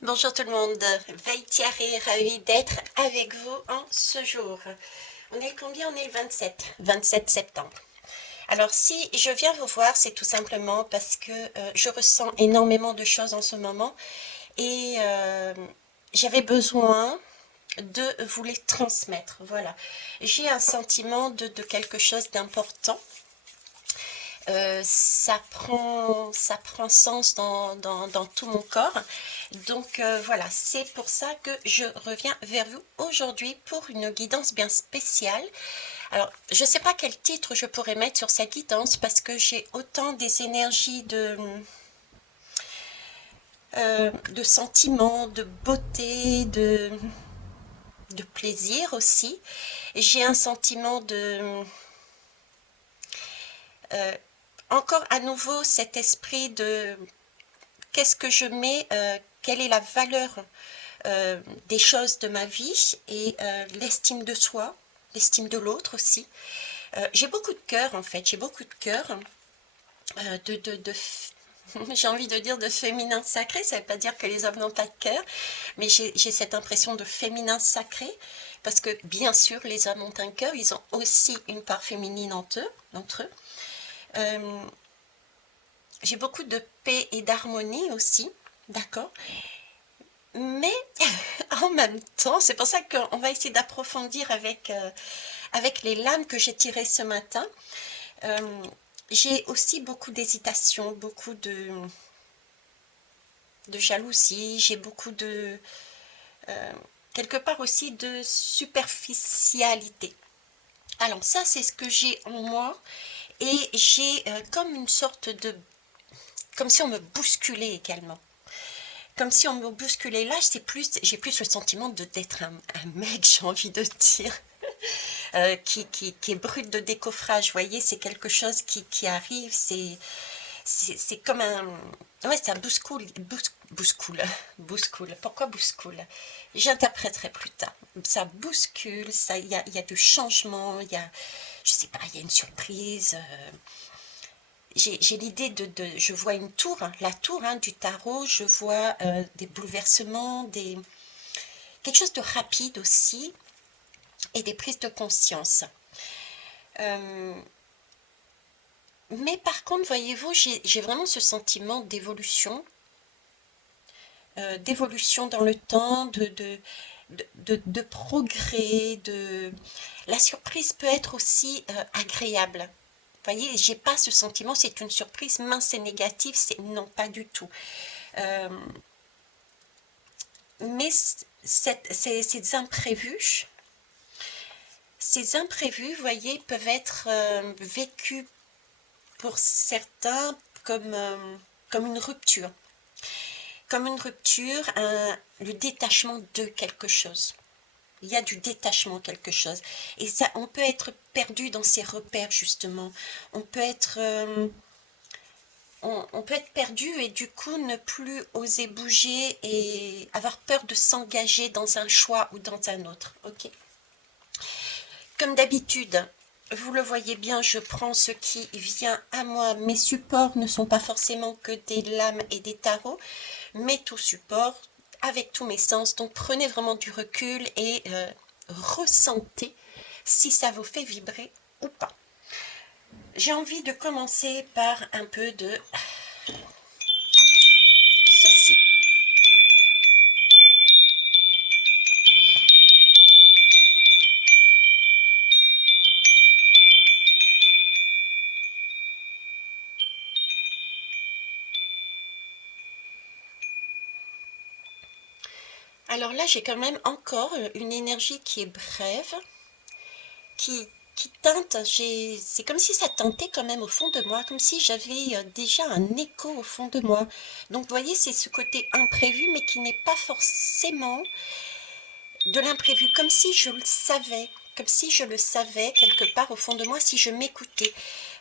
Bonjour tout le monde, Veitiaré, ravie d'être avec vous en ce jour. On est combien? On est le 27 septembre. Alors si je viens vous voir, c'est tout simplement parce que je ressens énormément de choses en ce moment et j'avais besoin de vous les transmettre. Voilà, j'ai un sentiment de quelque chose d'important. Ça prend sens dans tout mon corps. Donc voilà, c'est pour ça que je reviens vers vous aujourd'hui pour une guidance bien spéciale. Alors, je ne sais pas quel titre je pourrais mettre sur cette guidance parce que j'ai autant des énergies de sentiments, de beauté, de plaisir aussi. J'ai un sentiment euh, encore à nouveau cet esprit de qu'est-ce que je mets, quelle est la valeur des choses de ma vie et l'estime de soi, l'estime de l'autre aussi. J'ai beaucoup de cœur en fait, j'ai beaucoup de cœur, j'ai envie de dire de féminin sacré, ça ne veut pas dire que les hommes n'ont pas de cœur, mais j'ai cette impression de féminin sacré, parce que bien sûr les hommes ont un cœur, ils ont aussi une part féminine entre eux. Euh, j'ai beaucoup de paix et d'harmonie aussi, d'accord. Mais en même temps, c'est pour ça qu'on va essayer d'approfondir avec les lames que j'ai tirées ce matin. Euh, j'ai aussi beaucoup d'hésitation, beaucoup de jalousie, j'ai beaucoup euh, quelque part aussi de superficialité. Alors ça, c'est ce que j'ai en moi et j'ai comme une sorte comme si on me bousculait également. Comme si on me bousculait là, j'ai plus le sentiment d'être un mec, j'ai envie de dire. Qui est brut de décoffrage. Vous voyez, c'est quelque chose qui arrive, c'est comme un... Ouais, c'est un bouscule. Bouscule. Pourquoi bouscule? J'interpréterai plus tard. Ça bouscule, il y a du changement, je sais pas, il y a une surprise. J'ai l'idée je vois une tour, hein, la tour hein, du tarot, je vois des bouleversements, quelque chose de rapide aussi, et des prises de conscience. Euh, Mais par contre, voyez-vous, j'ai vraiment ce sentiment d'évolution dans le temps, de progrès, La surprise peut être aussi agréable. Vous voyez, j'ai pas ce sentiment, c'est une surprise mince et négative, non, pas du tout. Euh, mais ces imprévus, vous voyez, peuvent être vécus pour certains comme une rupture. Comme une rupture, le détachement de quelque chose. Il y a du détachement quelque chose. Et ça, on peut être perdu dans ses repères, justement. On peut être, on peut être perdu et du coup ne plus oser bouger et avoir peur de s'engager dans un choix ou dans un autre. Ok. Comme d'habitude, vous le voyez bien, je prends ce qui vient à moi. Mes supports ne sont pas forcément que des lames et des tarots, mais tout support avec tous mes sens. Donc prenez vraiment du recul et ressentez si ça vous fait vibrer ou pas. J'ai envie de commencer par un peu de ceci. Alors là, j'ai quand même encore une énergie qui est brève, qui teinte. C'est comme si ça tentait quand même au fond de moi, comme si j'avais déjà un écho au fond de moi. Donc vous voyez, c'est ce côté imprévu, mais qui n'est pas forcément de l'imprévu, comme si je le savais quelque part au fond de moi, si je m'écoutais.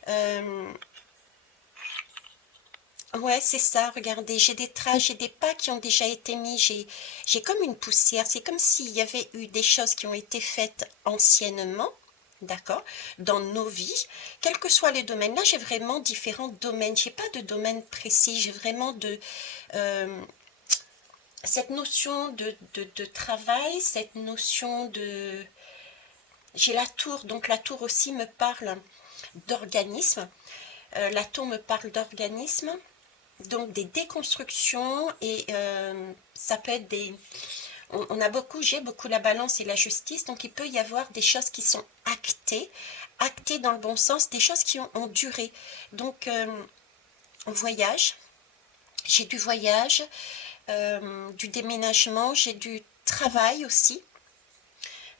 Euh, ouais, c'est ça, regardez, j'ai des traces, j'ai des pas qui ont déjà été mis, j'ai comme une poussière, c'est comme s'il y avait eu des choses qui ont été faites anciennement, d'accord, dans nos vies, quels que soient les domaines. Là, j'ai vraiment différents domaines, j'ai pas de domaine précis, j'ai vraiment euh, cette notion de travail, cette notion de... J'ai la tour, donc la tour aussi me parle d'organisme. La tour me parle d'organisme, donc des déconstructions, et ça peut être des... On a beaucoup, j'ai beaucoup la balance et la justice, donc il peut y avoir des choses qui sont actées dans le bon sens, des choses qui ont duré. Donc, voyage, j'ai du voyage, du déménagement, j'ai du travail aussi,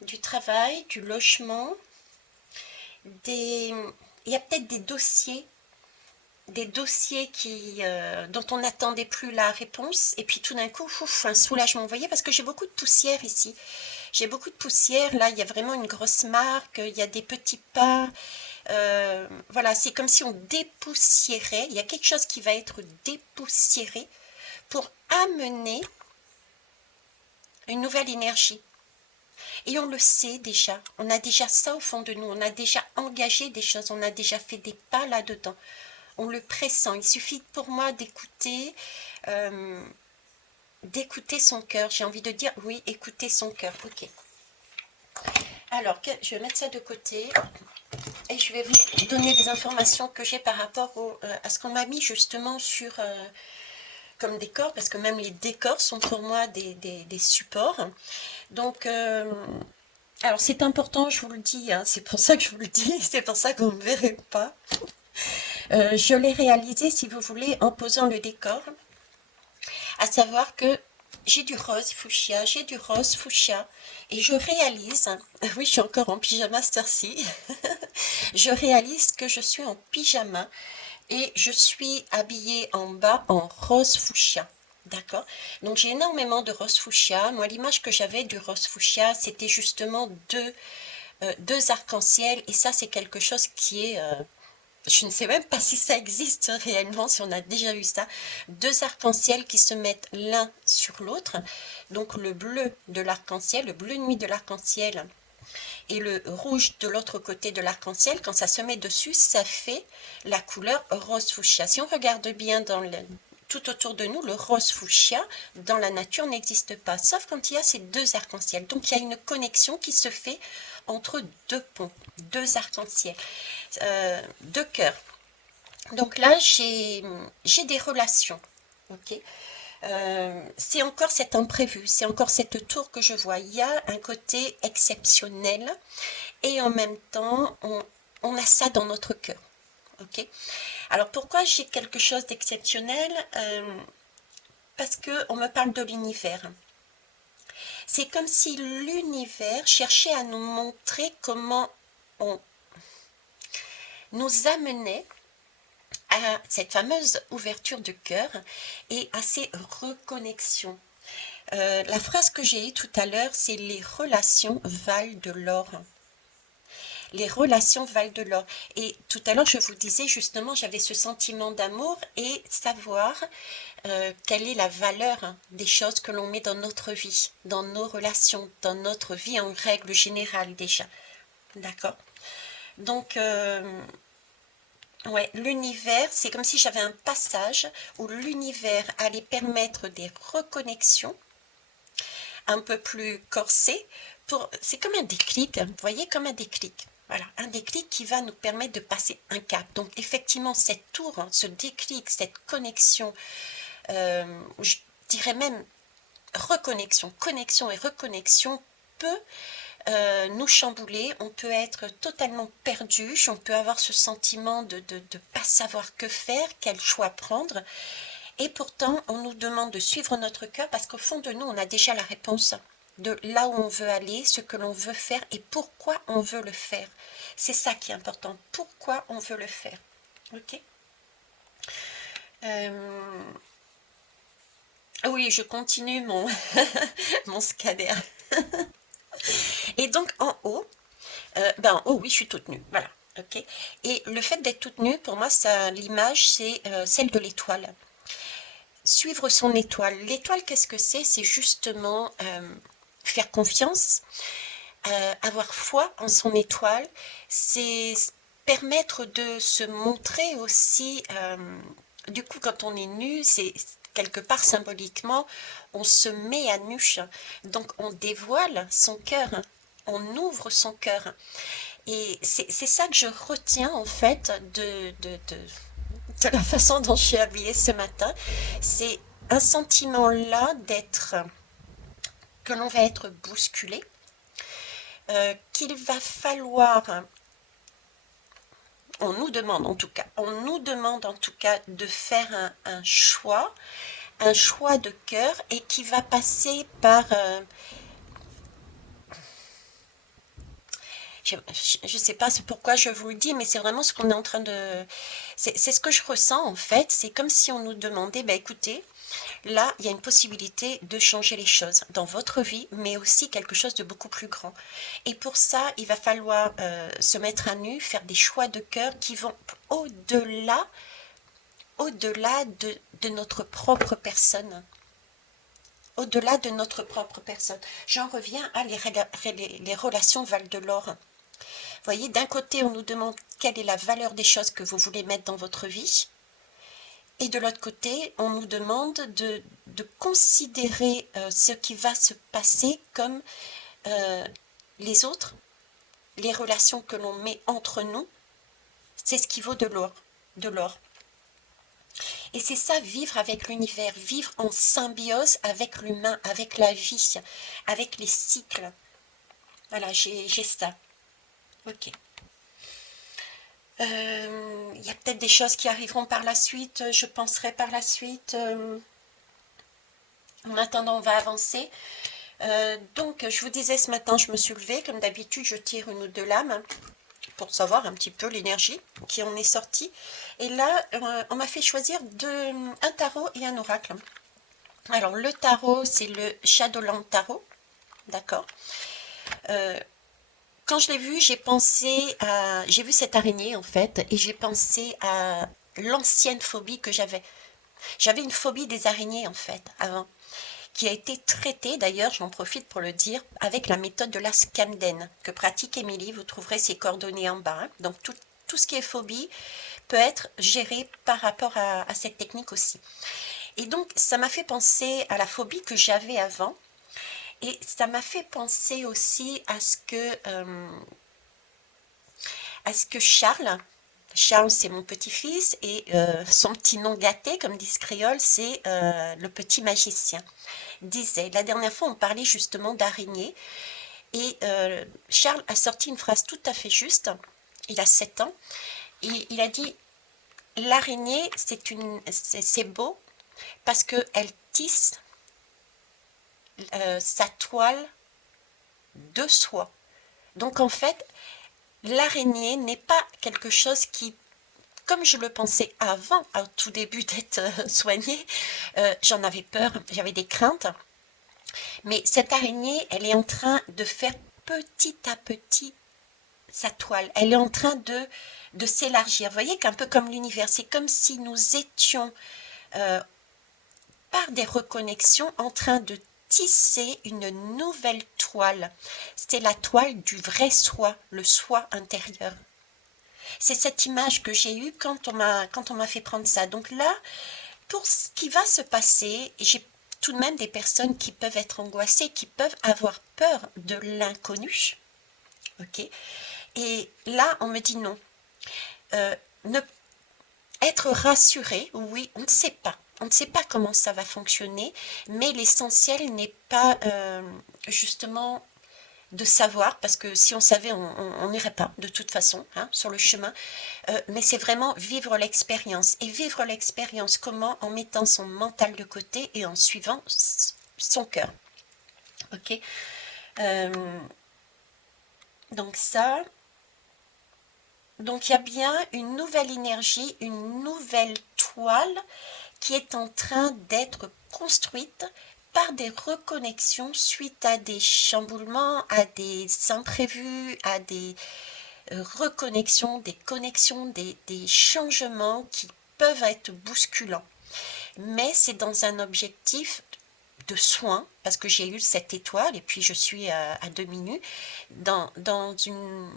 du travail, du logement, il y a peut-être des dossiers dont on n'attendait plus la réponse, et puis tout d'un coup, ouf, un soulagement, vous voyez, parce que j'ai beaucoup de poussière ici. J'ai beaucoup de poussière, là, il y a vraiment une grosse marque, il y a des petits pas. Voilà, c'est comme si on dépoussiérait, il y a quelque chose qui va être dépoussiéré pour amener une nouvelle énergie. Et on le sait déjà, on a déjà ça au fond de nous, on a déjà engagé des choses, on a déjà fait des pas là-dedans. On le pressent, il suffit pour moi d'écouter son cœur. J'ai envie de dire, oui, écouter son cœur, ok. Alors, je vais mettre ça de côté et je vais vous donner des informations que j'ai par rapport à ce qu'on m'a mis justement sur... comme décor, parce que même les décors sont pour moi des supports. Donc, alors c'est important, je vous le dis, hein, c'est pour ça que je vous le dis, c'est pour ça que vous ne me verrez pas. Je l'ai réalisé, si vous voulez, en posant le décor, à savoir que j'ai du rose fuchsia, et je réalise, oui, je suis encore en pyjama cette heure-ci, je réalise que je suis en pyjama, et je suis habillée en bas en rose fuchsia. D'accord? Donc j'ai énormément de rose fuchsia. Moi, l'image que j'avais du rose fuchsia, c'était justement deux arcs-en-ciel. Et ça, c'est quelque chose qui est... je ne sais même pas si ça existe réellement, si on a déjà eu ça. Deux arcs-en-ciel qui se mettent l'un sur l'autre. Donc le bleu de l'arc-en-ciel, le bleu nuit de l'arc-en-ciel et le rouge de l'autre côté de l'arc-en-ciel, quand ça se met dessus, ça fait la couleur rose fuchsia. Si on regarde bien tout autour de nous, le rose fuchsia, dans la nature, n'existe pas, sauf quand il y a ces deux arcs-en-ciel. Donc, il y a une connexion qui se fait entre deux ponts, deux arcs-en-ciel, deux cœurs. Donc là, j'ai des relations, ok. C'est encore cet imprévu, c'est encore cette tour que je vois. Il y a un côté exceptionnel et en même temps, on a ça dans notre cœur. Ok. Alors pourquoi j'ai quelque chose d'exceptionnel? Parce qu'on me parle de l'univers. C'est comme si l'univers cherchait à nous montrer comment on nous amenait à cette fameuse ouverture de cœur et à ces reconnexions. La phrase que j'ai eue tout à l'heure, c'est les relations valent de l'or. Les relations valent de l'or. Et tout à l'heure, je vous disais justement, j'avais ce sentiment d'amour et savoir quelle est la valeur des choses que l'on met dans notre vie, dans nos relations, dans notre vie en règle générale déjà. D'accord? Donc, ouais, l'univers, c'est comme si j'avais un passage où l'univers allait permettre des reconnexions un peu plus corsées. C'est comme un déclic, vous voyez, comme un déclic. Voilà, un déclic qui va nous permettre de passer un cap. Donc effectivement, cette tour, ce déclic, cette connexion, je dirais même reconnexion, connexion et reconnexion peut nous chambouler, on peut être totalement perdu, on peut avoir ce sentiment de ne pas savoir que faire, quel choix prendre. Et pourtant, on nous demande de suivre notre cœur parce qu'au fond de nous, on a déjà la réponse de là où on veut aller, ce que l'on veut faire et pourquoi on veut le faire. C'est ça qui est important, pourquoi on veut le faire. Ok. Oui, je continue mon, mon scanner. Et donc en haut, en haut, oui, je suis toute nue, voilà. Ok. Et le fait d'être toute nue, pour moi, l'image, c'est celle de l'étoile. Suivre son étoile. L'étoile, qu'est-ce que c'est? C'est justement faire confiance, avoir foi en son étoile, c'est permettre de se montrer aussi, du coup quand on est nu, c'est quelque part symboliquement, on se met à nu, donc on dévoile son cœur, on ouvre son cœur. Et c'est ça que je retiens en fait de la façon dont je suis habillée ce matin. C'est un sentiment là d'être, que l'on va être bousculé, qu'il va falloir, on nous demande en tout cas de faire un choix de cœur et qui va passer par, je ne sais pas pourquoi je vous le dis, mais c'est vraiment ce qu'on est en train de... C'est ce que je ressens en fait, c'est comme si on nous demandait, bah écoutez, là, il y a une possibilité de changer les choses dans votre vie, mais aussi quelque chose de beaucoup plus grand. Et pour ça, il va falloir se mettre à nu, faire des choix de cœur qui vont au-delà de notre propre personne. Au-delà de notre propre personne. J'en reviens à les relations valent de l'or. Vous voyez, d'un côté, on nous demande quelle est la valeur des choses que vous voulez mettre dans votre vie. Et de l'autre côté, on nous demande de considérer ce qui va se passer comme les autres, les relations que l'on met entre nous, c'est ce qui vaut de l'or. Et c'est ça, vivre avec l'univers, vivre en symbiose avec l'humain, avec la vie, avec les cycles. Voilà, j'ai ça. Ok. Il y a peut-être des choses qui arriveront par la suite, je penserai par la suite. En attendant, on va avancer. Donc, je vous disais ce matin, je me suis levée. Comme d'habitude, je tire une ou deux lames pour savoir un petit peu l'énergie qui en est sortie. Et là, on m'a fait choisir un tarot et un oracle. Alors, le tarot, c'est le Shadowland Tarot. D'accord. Quand je l'ai vu, j'ai vu cette araignée en fait, et j'ai pensé à l'ancienne phobie que j'avais. J'avais une phobie des araignées en fait, avant, qui a été traitée, d'ailleurs, j'en profite pour le dire, avec la méthode de la Scamden, que pratique Émilie, vous trouverez ses coordonnées en bas. Hein. Donc tout ce qui est phobie peut être géré par rapport à cette technique aussi. Et donc, ça m'a fait penser à la phobie que j'avais avant, et ça m'a fait penser aussi à ce que Charles, c'est mon petit-fils, et son petit nom gâté, comme disent Créole, c'est le petit magicien, disait. La dernière fois, on parlait justement d'araignée, et Charles a sorti une phrase tout à fait juste, il a 7 ans, et il a dit, l'araignée, c'est beau, parce qu'elle tisse sa toile de soie. Donc en fait, l'araignée n'est pas quelque chose qui, comme je le pensais avant, au tout début d'être soignée, j'en avais peur, j'avais des craintes. Mais cette araignée, elle est en train de faire petit à petit sa toile. Elle est en train de s'élargir. Vous voyez qu'un peu comme l'univers, c'est comme si nous étions par des reconnexions en train de tisser une nouvelle toile. C'est la toile du vrai soi, le soi intérieur. C'est cette image que j'ai eue quand on m'a fait prendre ça. Donc là, pour ce qui va se passer, j'ai tout de même des personnes qui peuvent être angoissées, qui peuvent avoir peur de l'inconnu. Ok. Et là, on me dit non. Ne être rassuré, oui, on ne sait pas. On ne sait pas comment ça va fonctionner, mais l'essentiel n'est pas justement de savoir, parce que si on savait, on n'irait pas de toute façon hein, sur le chemin, mais c'est vraiment vivre l'expérience. Et vivre l'expérience comment? En mettant son mental de côté et en suivant son cœur. Ok. Donc ça... Donc il y a bien une nouvelle énergie, une nouvelle toile qui est en train d'être construite par des reconnexions suite à des chamboulements, à des imprévus, à des reconnexions, des connexions, des changements qui peuvent être bousculants. Mais c'est dans un objectif de soin, parce que j'ai eu cette étoile et puis je suis à demi nue, dans une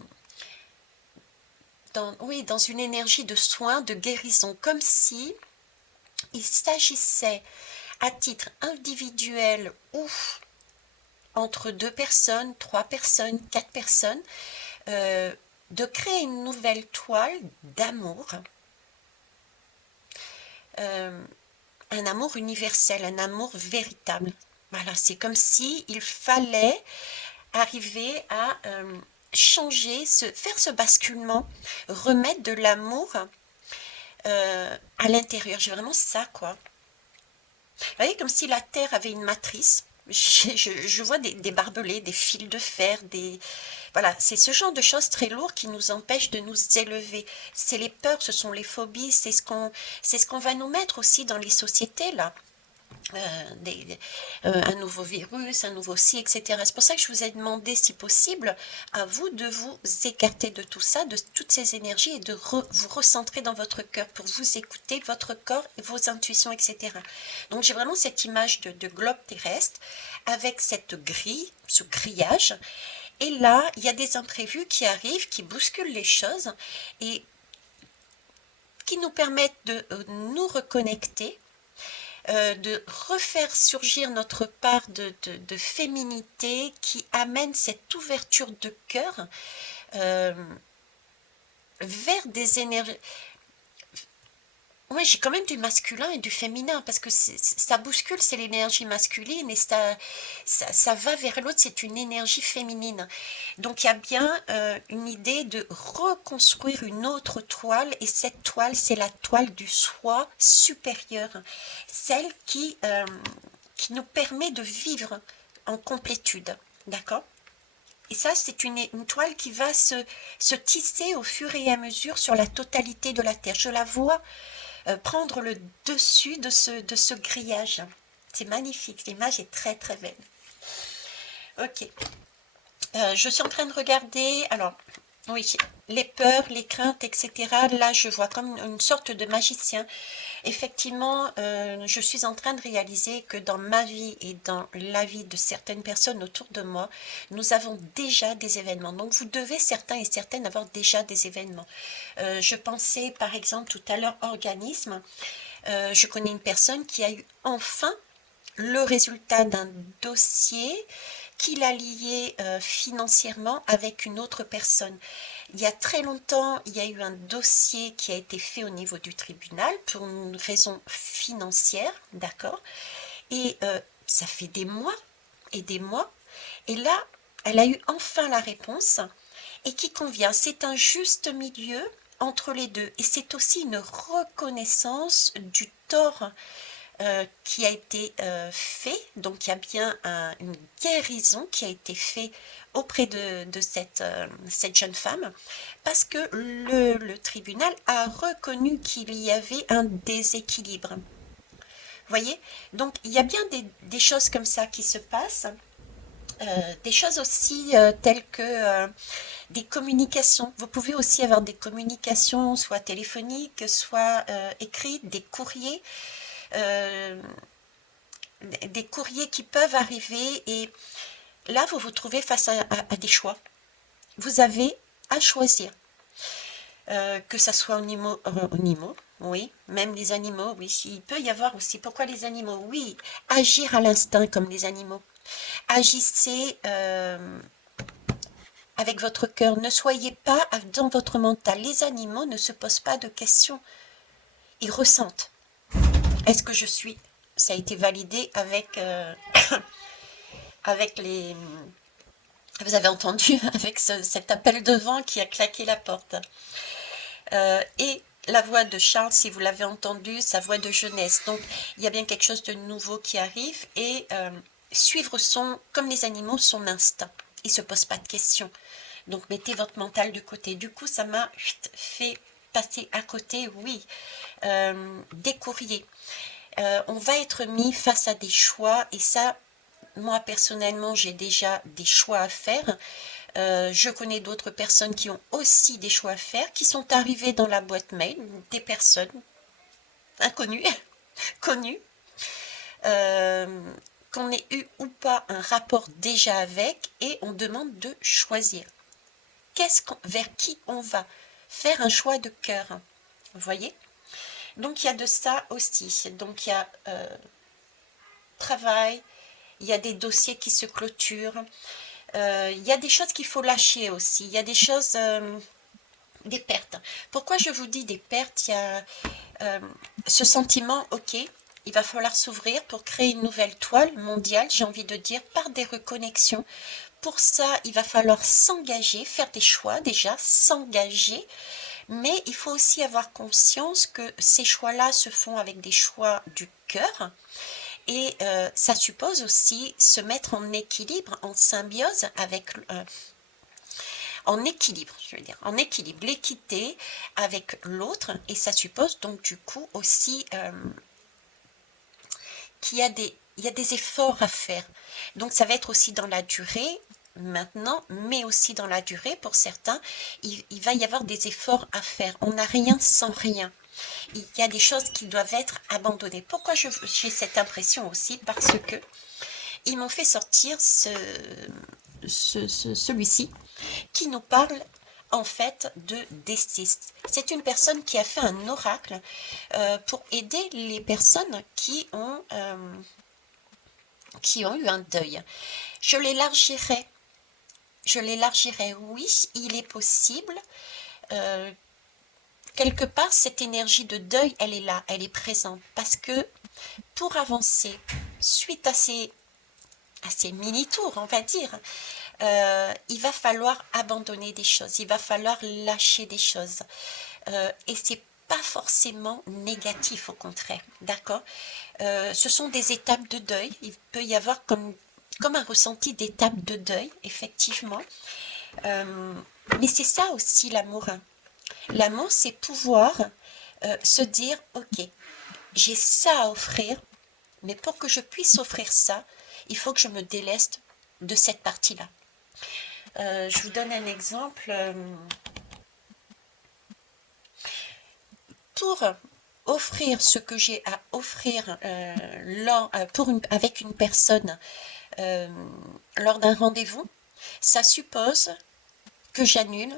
énergie de soin, de guérison, comme si il s'agissait à titre individuel ou entre 2 personnes, 3 personnes, 4 personnes, de créer une nouvelle toile d'amour, un amour universel, un amour véritable. Voilà, c'est comme si il fallait arriver à changer, faire ce basculement, remettre de l'amour à l'intérieur. J'ai vraiment ça, quoi. Vous voyez, comme si la Terre avait une matrice. Je vois des barbelés, des fils de fer, voilà, c'est ce genre de choses très lourdes qui nous empêchent de nous élever. C'est les peurs, ce sont les phobies, c'est ce qu'on va nous mettre aussi dans les sociétés, là. Un nouveau virus, un nouveau ci, etc. C'est pour ça que je vous ai demandé, si possible, à vous de vous écarter de tout ça, de toutes ces énergies et de vous recentrer dans votre cœur pour vous écouter, votre corps, vos intuitions, etc. Donc j'ai vraiment cette image de globe terrestre avec cette grille, ce grillage. Et là, il y a des imprévus qui arrivent, qui bousculent les choses et qui nous permettent de nous reconnecter, de refaire surgir notre part de féminité qui amène cette ouverture de cœur vers des énergies. Oui, j'ai quand même du masculin et du féminin parce que ça bouscule, c'est l'énergie masculine et ça va vers l'autre, c'est une énergie féminine. Donc il y a bien une idée de reconstruire une autre toile et cette toile, c'est la toile du soi supérieur, celle qui nous permet de vivre en complétude. D'accord? Et ça, c'est une toile qui va se tisser au fur et à mesure sur la totalité de la Terre. Je la vois prendre le dessus de ce grillage. C'est magnifique, l'image est très très belle. Ok, je suis en train de regarder, alors oui, les peurs, les craintes, etc. Là, je vois comme une sorte de magicien. Effectivement, je suis en train de réaliser que dans ma vie et dans la vie de certaines personnes autour de moi, nous avons déjà des événements. Donc, vous devez, certains et certaines, avoir déjà des événements. Je pensais, par exemple, tout à l'heure, organisme. Je connais une personne qui a eu enfin le résultat d'un dossier qu'il a lié financièrement avec une autre personne. Il y a très longtemps, il y a eu un dossier qui a été fait au niveau du tribunal pour une raison financière, d'accord? Et ça fait des mois et des mois. Et là, elle a eu enfin la réponse et qui convient. C'est un juste milieu entre les deux. Et c'est aussi une reconnaissance du tort qui a été fait. Donc il y a bien une guérison qui a été faite auprès de cette jeune femme parce que le tribunal a reconnu qu'il y avait un déséquilibre. Vous voyez? Donc il y a bien des choses comme ça qui se passent. Des choses aussi telles que des communications. Vous pouvez aussi avoir des communications soit téléphoniques, soit écrites, des courriers. Des courriers qui peuvent arriver et là vous vous trouvez face à des choix. Vous avez à choisir. Que ça soit oui, même les animaux, oui, il peut y avoir aussi, pourquoi les animaux? Oui, agir à l'instinct comme les animaux. Agissez avec votre cœur, ne soyez pas dans votre mental. Les animaux ne se posent pas de questions, ils ressentent. Est-ce que je suis? Ça a été validé avec, avec les... Vous avez entendu avec cet appel de vent qui a claqué la porte. Et la voix de Charles, si vous l'avez entendu, sa voix de jeunesse. Donc, il y a bien quelque chose de nouveau qui arrive et suivre comme les animaux, son instinct. Il ne se pose pas de questions. Donc, mettez votre mental de côté. Du coup, ça m'a fait passer à côté, oui, des courriers. On va être mis face à des choix et ça, moi personnellement, j'ai déjà des choix à faire. Je connais d'autres personnes qui ont aussi des choix à faire, qui sont arrivées dans la boîte mail, des personnes inconnues, connues, qu'on ait eu ou pas un rapport déjà avec, et on demande de choisir. Vers qui on va? Faire un choix de cœur, vous voyez? Donc il y a de ça aussi. Donc il y a travail, il y a des dossiers qui se clôturent, il y a des choses qu'il faut lâcher aussi, il y a des choses, des pertes. Pourquoi je vous dis des pertes? Il y a ce sentiment, ok, il va falloir s'ouvrir pour créer une nouvelle toile mondiale, j'ai envie de dire, par des reconnexions. Pour ça, il va falloir s'engager, faire des choix déjà, s'engager, mais il faut aussi avoir conscience que ces choix-là se font avec des choix du cœur, et ça suppose aussi se mettre en équilibre, en symbiose avec, en équilibre, je veux dire, en équilibre, l'équité avec l'autre, et ça suppose donc du coup aussi qu'il y a il y a des efforts à faire. Donc ça va être aussi dans la durée maintenant, mais aussi dans la durée pour certains, il va y avoir des efforts à faire. On n'a rien sans rien. Il y a des choses qui doivent être abandonnées. Pourquoi j'ai cette impression aussi? Parce que ils m'ont fait sortir celui-ci qui nous parle en fait de Destis. C'est une personne qui a fait un oracle pour aider les personnes qui ont eu un deuil. Je l'élargirai. Oui, il est possible. Quelque part, cette énergie de deuil, elle est là, elle est présente. Parce que pour avancer, suite à ces mini-tours, on va dire, il va falloir abandonner des choses, il va falloir lâcher des choses. Et c'est pas forcément négatif, au contraire, d'accord? Ce sont des étapes de deuil, il peut y avoir comme un ressenti d'étape de deuil, effectivement. Mais c'est ça aussi l'amour. L'amour, c'est pouvoir se dire, ok, j'ai ça à offrir, mais pour que je puisse offrir ça, il faut que je me déleste de cette partie-là. Je vous donne un exemple. Pour offrir ce que j'ai à offrir avec une personne lors d'un rendez-vous, ça suppose que j'annule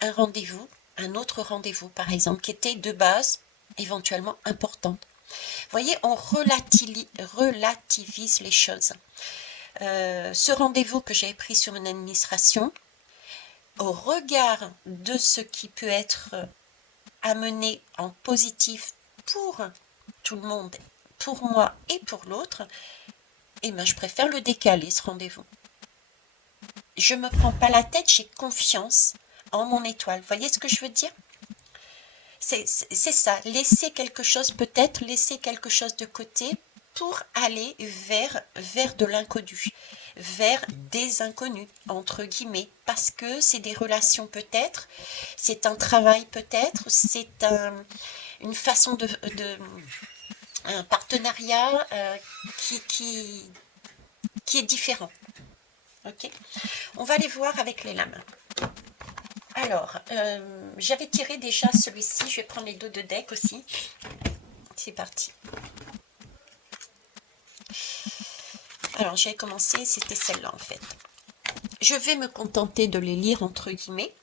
un rendez-vous, un autre rendez-vous par exemple, qui était de base éventuellement important. Vous voyez, on relativise les choses. Ce rendez-vous que j'ai pris sur une administration, au regard de ce qui peut être amené en positif pour tout le monde, pour moi et pour l'autre, eh bien, je préfère le décaler, ce rendez-vous. Je ne me prends pas la tête, j'ai confiance en mon étoile. Vous voyez ce que je veux dire? C'est ça, laisser quelque chose, peut-être laisser quelque chose de côté pour aller vers de l'inconnu, vers des inconnus, entre guillemets, parce que c'est des relations peut-être, c'est un travail peut-être, c'est une façon un partenariat qui est différent. Ok, on va aller voir avec les lames. Alors, j'avais tiré déjà celui-ci, je vais prendre les dos de deck aussi. C'est parti. Alors, j'ai commencé, c'était celle-là en fait. Je vais me contenter de les lire entre guillemets.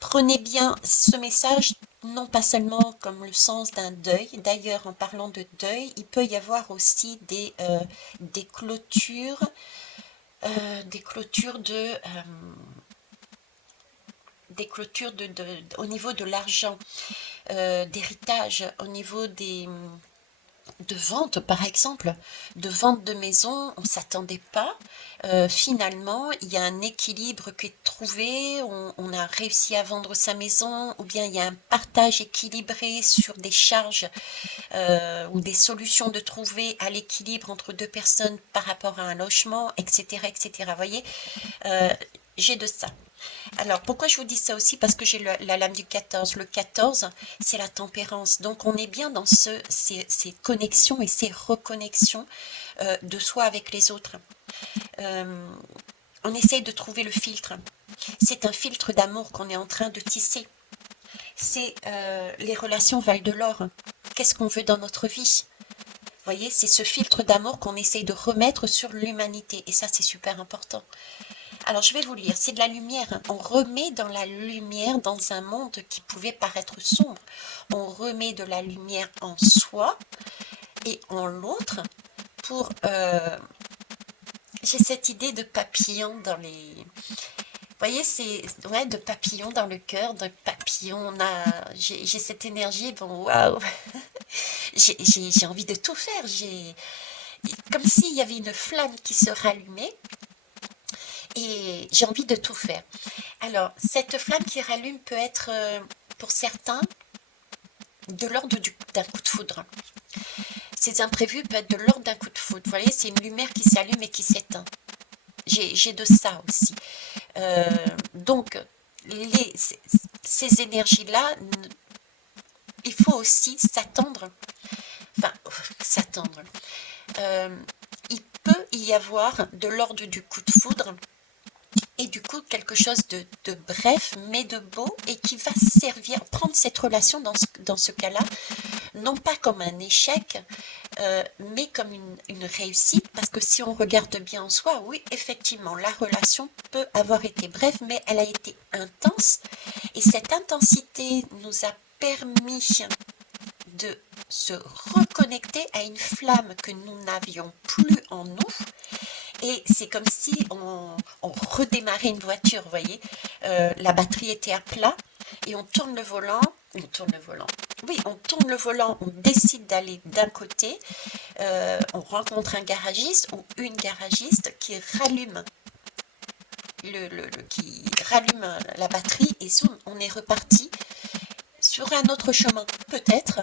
Prenez bien ce message, non pas seulement comme le sens d'un deuil. D'ailleurs, en parlant de deuil, il peut y avoir aussi des clôtures, au niveau de l'argent, d'héritage, au niveau de vente par exemple, de vente de maison, on ne s'attendait pas. Finalement, il y a un équilibre qui est trouvé, on a réussi à vendre sa maison, ou bien il y a un partage équilibré sur des charges ou des solutions de trouver à l'équilibre entre deux personnes par rapport à un logement, etc. etc. Vous voyez, j'ai de ça. Alors, pourquoi je vous dis ça aussi? Parce que j'ai la lame du 14. Le 14, c'est la tempérance. Donc, on est bien dans ces connexions et ces reconnexions de soi avec les autres. On essaye de trouver le filtre. C'est un filtre d'amour qu'on est en train de tisser. C'est les relations valent de l'or. Qu'est-ce qu'on veut dans notre vie? Vous voyez, c'est ce filtre d'amour qu'on essaye de remettre sur l'humanité. Et ça, c'est super important. Alors, je vais vous lire. C'est de la lumière, hein. On remet dans la lumière dans un monde qui pouvait paraître sombre. On remet de la lumière en soi et en l'autre pour... j'ai cette idée de papillon dans les... Vous voyez, c'est ouais, de papillon dans le cœur, de papillon. J'ai cette énergie, bon, waouh, j'ai envie de tout faire. Comme s'il y avait une flamme qui se rallumait et j'ai envie de tout faire. Alors, cette flamme qui rallume peut être, pour certains, de l'ordre d'un coup de foudre. Ces imprévus peuvent être de l'ordre d'un coup de foudre. Vous voyez, c'est une lumière qui s'allume et qui s'éteint. J'ai de ça aussi. Donc, ces énergies-là, il faut aussi s'attendre. Enfin, s'attendre. Il peut y avoir de l'ordre du coup de foudre et du coup quelque chose de bref mais de beau et qui va servir, prendre cette relation dans ce cas-là, non pas comme un échec, mais comme une réussite, parce que si on regarde bien en soi, oui, effectivement, la relation peut avoir été brève, mais elle a été intense, et cette intensité nous a permis de se reconnecter à une flamme que nous n'avions plus en nous. Et c'est comme si on redémarrait une voiture, vous voyez. La batterie était à plat et on tourne le volant. Oui, on tourne le volant, on décide d'aller d'un côté. On rencontre un garagiste ou une garagiste qui rallume qui rallume la batterie et on est reparti sur un autre chemin, peut-être,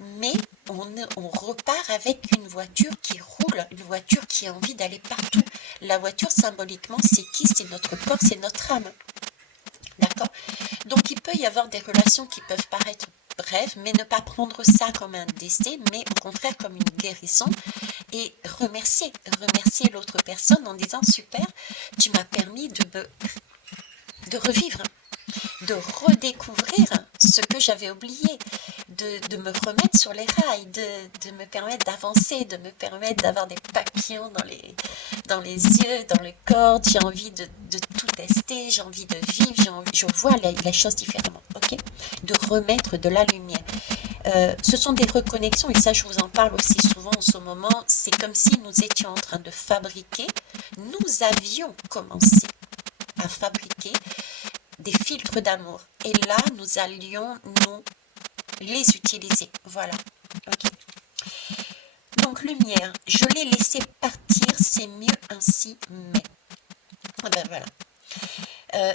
mais on repart avec une voiture qui roule, une voiture qui a envie d'aller partout. La voiture, symboliquement, c'est qui? C'est notre corps, c'est notre âme. D'accord? Donc, il peut y avoir des relations qui peuvent paraître brèves, mais ne pas prendre ça comme un décès, mais au contraire comme une guérison, et remercier l'autre personne en disant, super, tu m'as permis de revivre, de redécouvrir ce que j'avais oublié, de me remettre sur les rails, de me permettre d'avancer, de me permettre d'avoir des papillons dans les yeux, dans le corps. J'ai envie de tout tester, j'ai envie de vivre, je vois les choses différemment, ok? De remettre de la lumière. Ce sont des reconnexions, et ça je vous en parle aussi souvent en ce moment. C'est comme si nous étions en train de fabriquer, nous avions commencé à fabriquer des filtres d'amour. Et là, nous allions nous les utiliser. Voilà. Ok. Donc, lumière, je l'ai laissé partir, c'est mieux ainsi, mais... Ben voilà.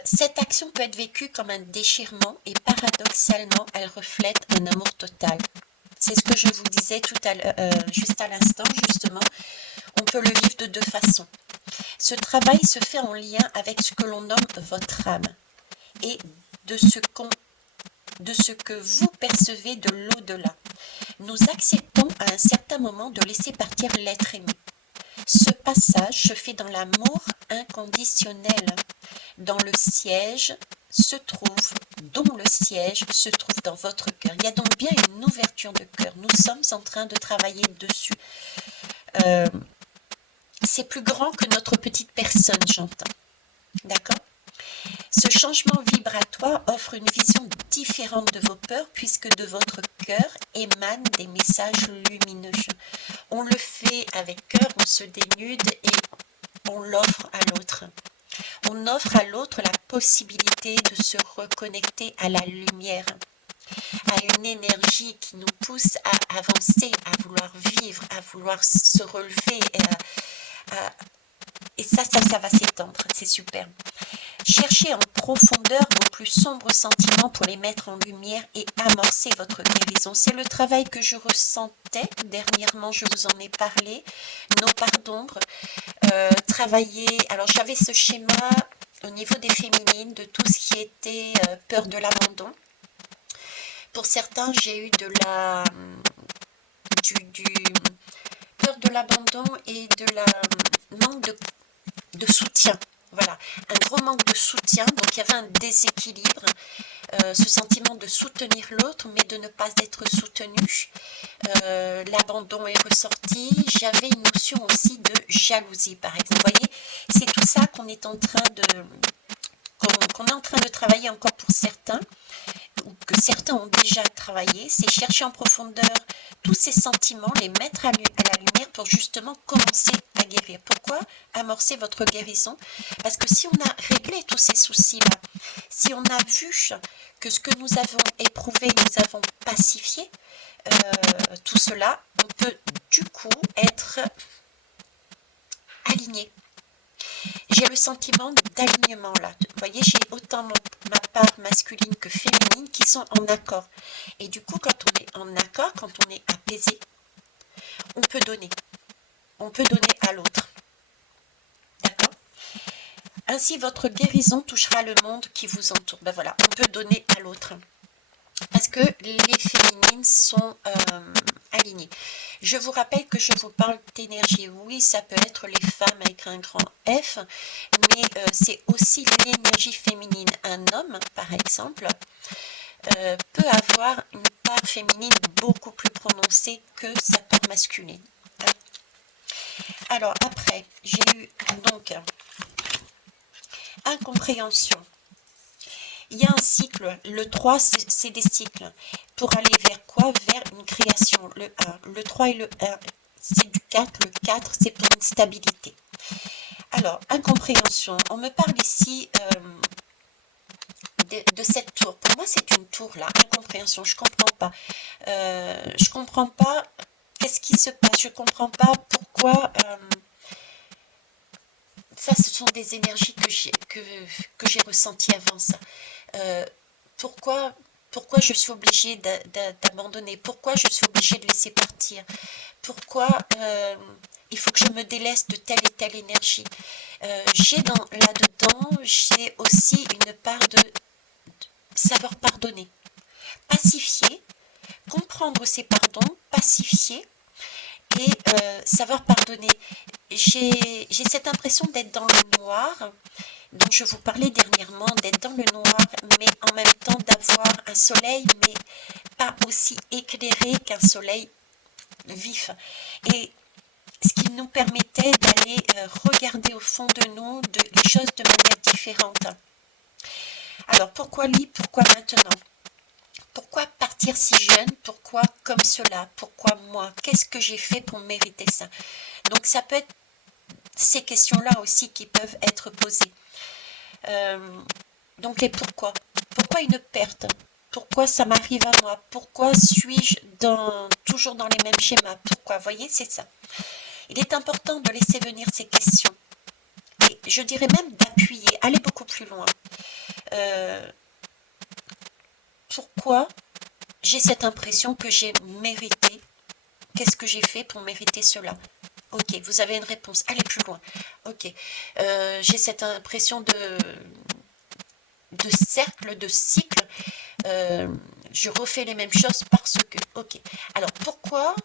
Cette action peut être vécue comme un déchirement et paradoxalement, elle reflète un amour total. C'est ce que je vous disais tout à l'heure, juste à l'instant, justement. On peut le vivre de deux façons. Ce travail se fait en lien avec ce que l'on nomme votre âme et de ce que vous percevez de l'au-delà. Nous acceptons à un certain moment de laisser partir l'être aimé. Ce passage se fait dans l'amour inconditionnel, dont le siège se trouve dans votre cœur. Il y a donc bien une ouverture de cœur. Nous sommes en train de travailler dessus. C'est plus grand que notre petite personne, j'entends. D'accord ? Ce changement vibratoire offre une vision différente de vos peurs puisque de votre cœur émanent des messages lumineux. On le fait avec cœur, on se dénude et on l'offre à l'autre. On offre à l'autre la possibilité de se reconnecter à la lumière, à une énergie qui nous pousse à avancer, à vouloir vivre, à vouloir se relever. Et ça va s'étendre, c'est super. Cherchez en profondeur vos plus sombres sentiments pour les mettre en lumière et amorcer votre guérison. C'est le travail que je ressentais dernièrement, je vous en ai parlé, nos parts d'ombre. Travailler, alors j'avais ce schéma au niveau des féminines, de tout ce qui était peur de l'abandon. Pour certains, j'ai eu du peur de l'abandon et de la manque de soutien. Voilà, un gros manque de soutien, donc il y avait un déséquilibre, ce sentiment de soutenir l'autre, mais de ne pas être soutenu. L'abandon est ressorti. J'avais une notion aussi de jalousie, par exemple. Vous voyez, C'est tout ça qu'on est en train de qu'on est en train de travailler encore pour certains, ou que certains ont déjà travaillé, c'est chercher en profondeur tous ces sentiments, les mettre à la lumière pour justement commencer à guérir. Pourquoi amorcer votre guérison? Parce que si on a réglé tous ces soucis-là, si on a vu que ce que nous avons éprouvé, nous avons pacifié tout cela, on peut du coup être aligné. J'ai le sentiment d'alignement là. Vous voyez, j'ai autant ma part masculine que féminine qui sont en accord. Et du coup, quand on est en accord, quand on est apaisé, on peut donner. On peut donner à l'autre. D'accord? Ainsi, votre guérison touchera le monde qui vous entoure. Ben voilà, on peut donner à l'autre. Parce que les féminines sont alignées. Je vous rappelle que je vous parle d'énergie. Oui, ça peut être les femmes avec un grand F, mais c'est aussi l'énergie féminine. Un homme, par exemple, peut avoir une part féminine beaucoup plus prononcée que sa part masculine. Alors après, j'ai eu donc incompréhension. Il y a un cycle, le 3 c'est des cycles. Pour aller vers quoi? Vers une création. Le 1, le 3 et le 1 c'est du 4, le 4 c'est pour une stabilité. Alors, incompréhension, on me parle ici de cette tour. Pour moi c'est une tour là, incompréhension, je comprends pas. Je comprends pas qu'est-ce qui se passe, je comprends pas pourquoi... ça, ce sont des énergies que j'ai ressenties avant ça. Pourquoi je suis obligée d'abandonner? Pourquoi je suis obligée de laisser partir? Pourquoi il faut que je me délaisse de telle et telle énergie? J'ai là-dedans, j'ai aussi une part de savoir pardonner, pacifier, comprendre ses pardons, pacifier et savoir pardonner. J'ai cette impression d'être dans le noir, dont je vous parlais dernièrement, d'être dans le noir, mais en même temps d'avoir un soleil, mais pas aussi éclairé qu'un soleil vif. Et ce qui nous permettait d'aller regarder au fond de nous les choses de manière différente. Alors pourquoi lui, pourquoi maintenant? Pourquoi partir si jeune? Pourquoi comme cela? Pourquoi moi? Qu'est-ce que j'ai fait pour mériter ça? Donc ça peut être ces questions-là aussi qui peuvent être posées. Donc les pourquoi? Pourquoi une perte? Pourquoi ça m'arrive à moi? Pourquoi suis-je toujours dans les mêmes schémas? Pourquoi? Vous voyez, c'est ça. Il est important de laisser venir ces questions. Et je dirais même d'appuyer, aller beaucoup plus loin. Pourquoi j'ai cette impression que j'ai mérité? Qu'est-ce que j'ai fait pour mériter cela? Ok, vous avez une réponse, allez plus loin. Ok, j'ai cette impression de cercle, de cycle. Je refais les mêmes choses parce que. Ok, alors pourquoi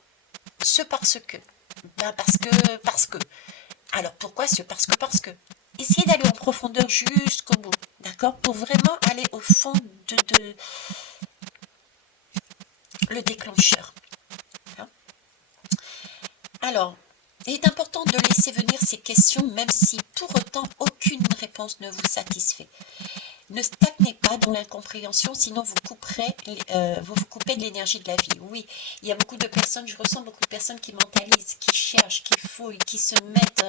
ce parce que? Ben parce que. Alors pourquoi ce parce que? Essayez d'aller en profondeur jusqu'au bout, d'accord? Pour vraiment aller au fond de le déclencheur. Hein? Alors, il est important de laisser venir ces questions, même si pour autant aucune réponse ne vous satisfait. Ne stagnez pas dans l'incompréhension, sinon vous vous coupez de l'énergie de la vie. Oui, il y a beaucoup de personnes, je ressens beaucoup de personnes qui mentalisent, qui cherchent, qui fouillent, qui se mettent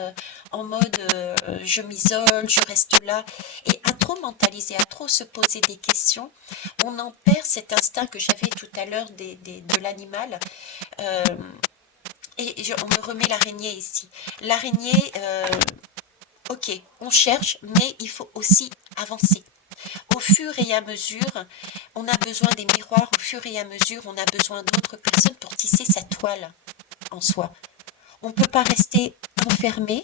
en mode je m'isole, je reste là. Et à trop mentaliser, à trop se poser des questions, on en perd cet instinct que j'avais tout à l'heure de l'animal. Et on me remet l'araignée ici. L'araignée, ok, on cherche, mais il faut aussi avancer. Au fur et à mesure, on a besoin des miroirs, au fur et à mesure, on a besoin d'autres personnes pour tisser sa toile en soi. On ne peut pas rester enfermé.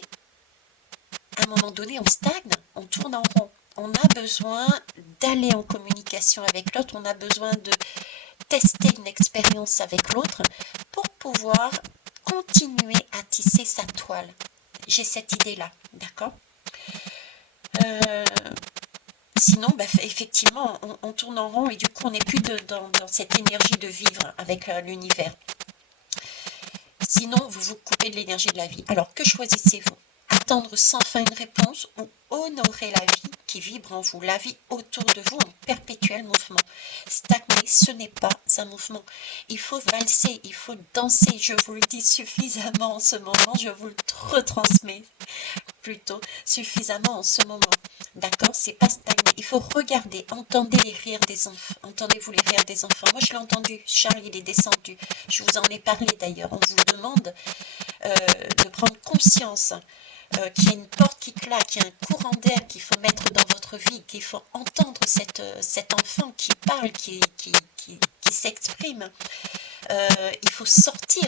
À un moment donné, on stagne, on tourne en rond. On a besoin d'aller en communication avec l'autre, on a besoin de tester une expérience avec l'autre pour pouvoir continuer à tisser sa toile. J'ai cette idée-là, d'accord? Sinon, effectivement, on tourne en rond et du coup, on n'est plus dans cette énergie de vivre avec l'univers. Sinon, vous vous coupez de l'énergie de la vie. Alors, que choisissez-vous? attendre sans fin une réponse ou honorer la vie qui vibre en vous, la vie autour de vous en perpétuel mouvement. Stagner, ce n'est pas un mouvement. Il faut valser, il faut danser. Je vous le dis suffisamment en ce moment, je vous le retransmets plutôt suffisamment en ce moment. D'accord? C'est pas stagner. Il faut regarder, entendez les rires des enfants. Entendez-vous les rires des enfants? Moi, je l'ai entendu. Charles, il est descendu. Je vous en ai parlé d'ailleurs. On vous demande de prendre conscience qu'il y a une porte qui claque, qu'il y a un courant d'air qu'il faut mettre dans votre vie, qu'il faut entendre cet enfant qui parle, qui s'exprime. Il faut sortir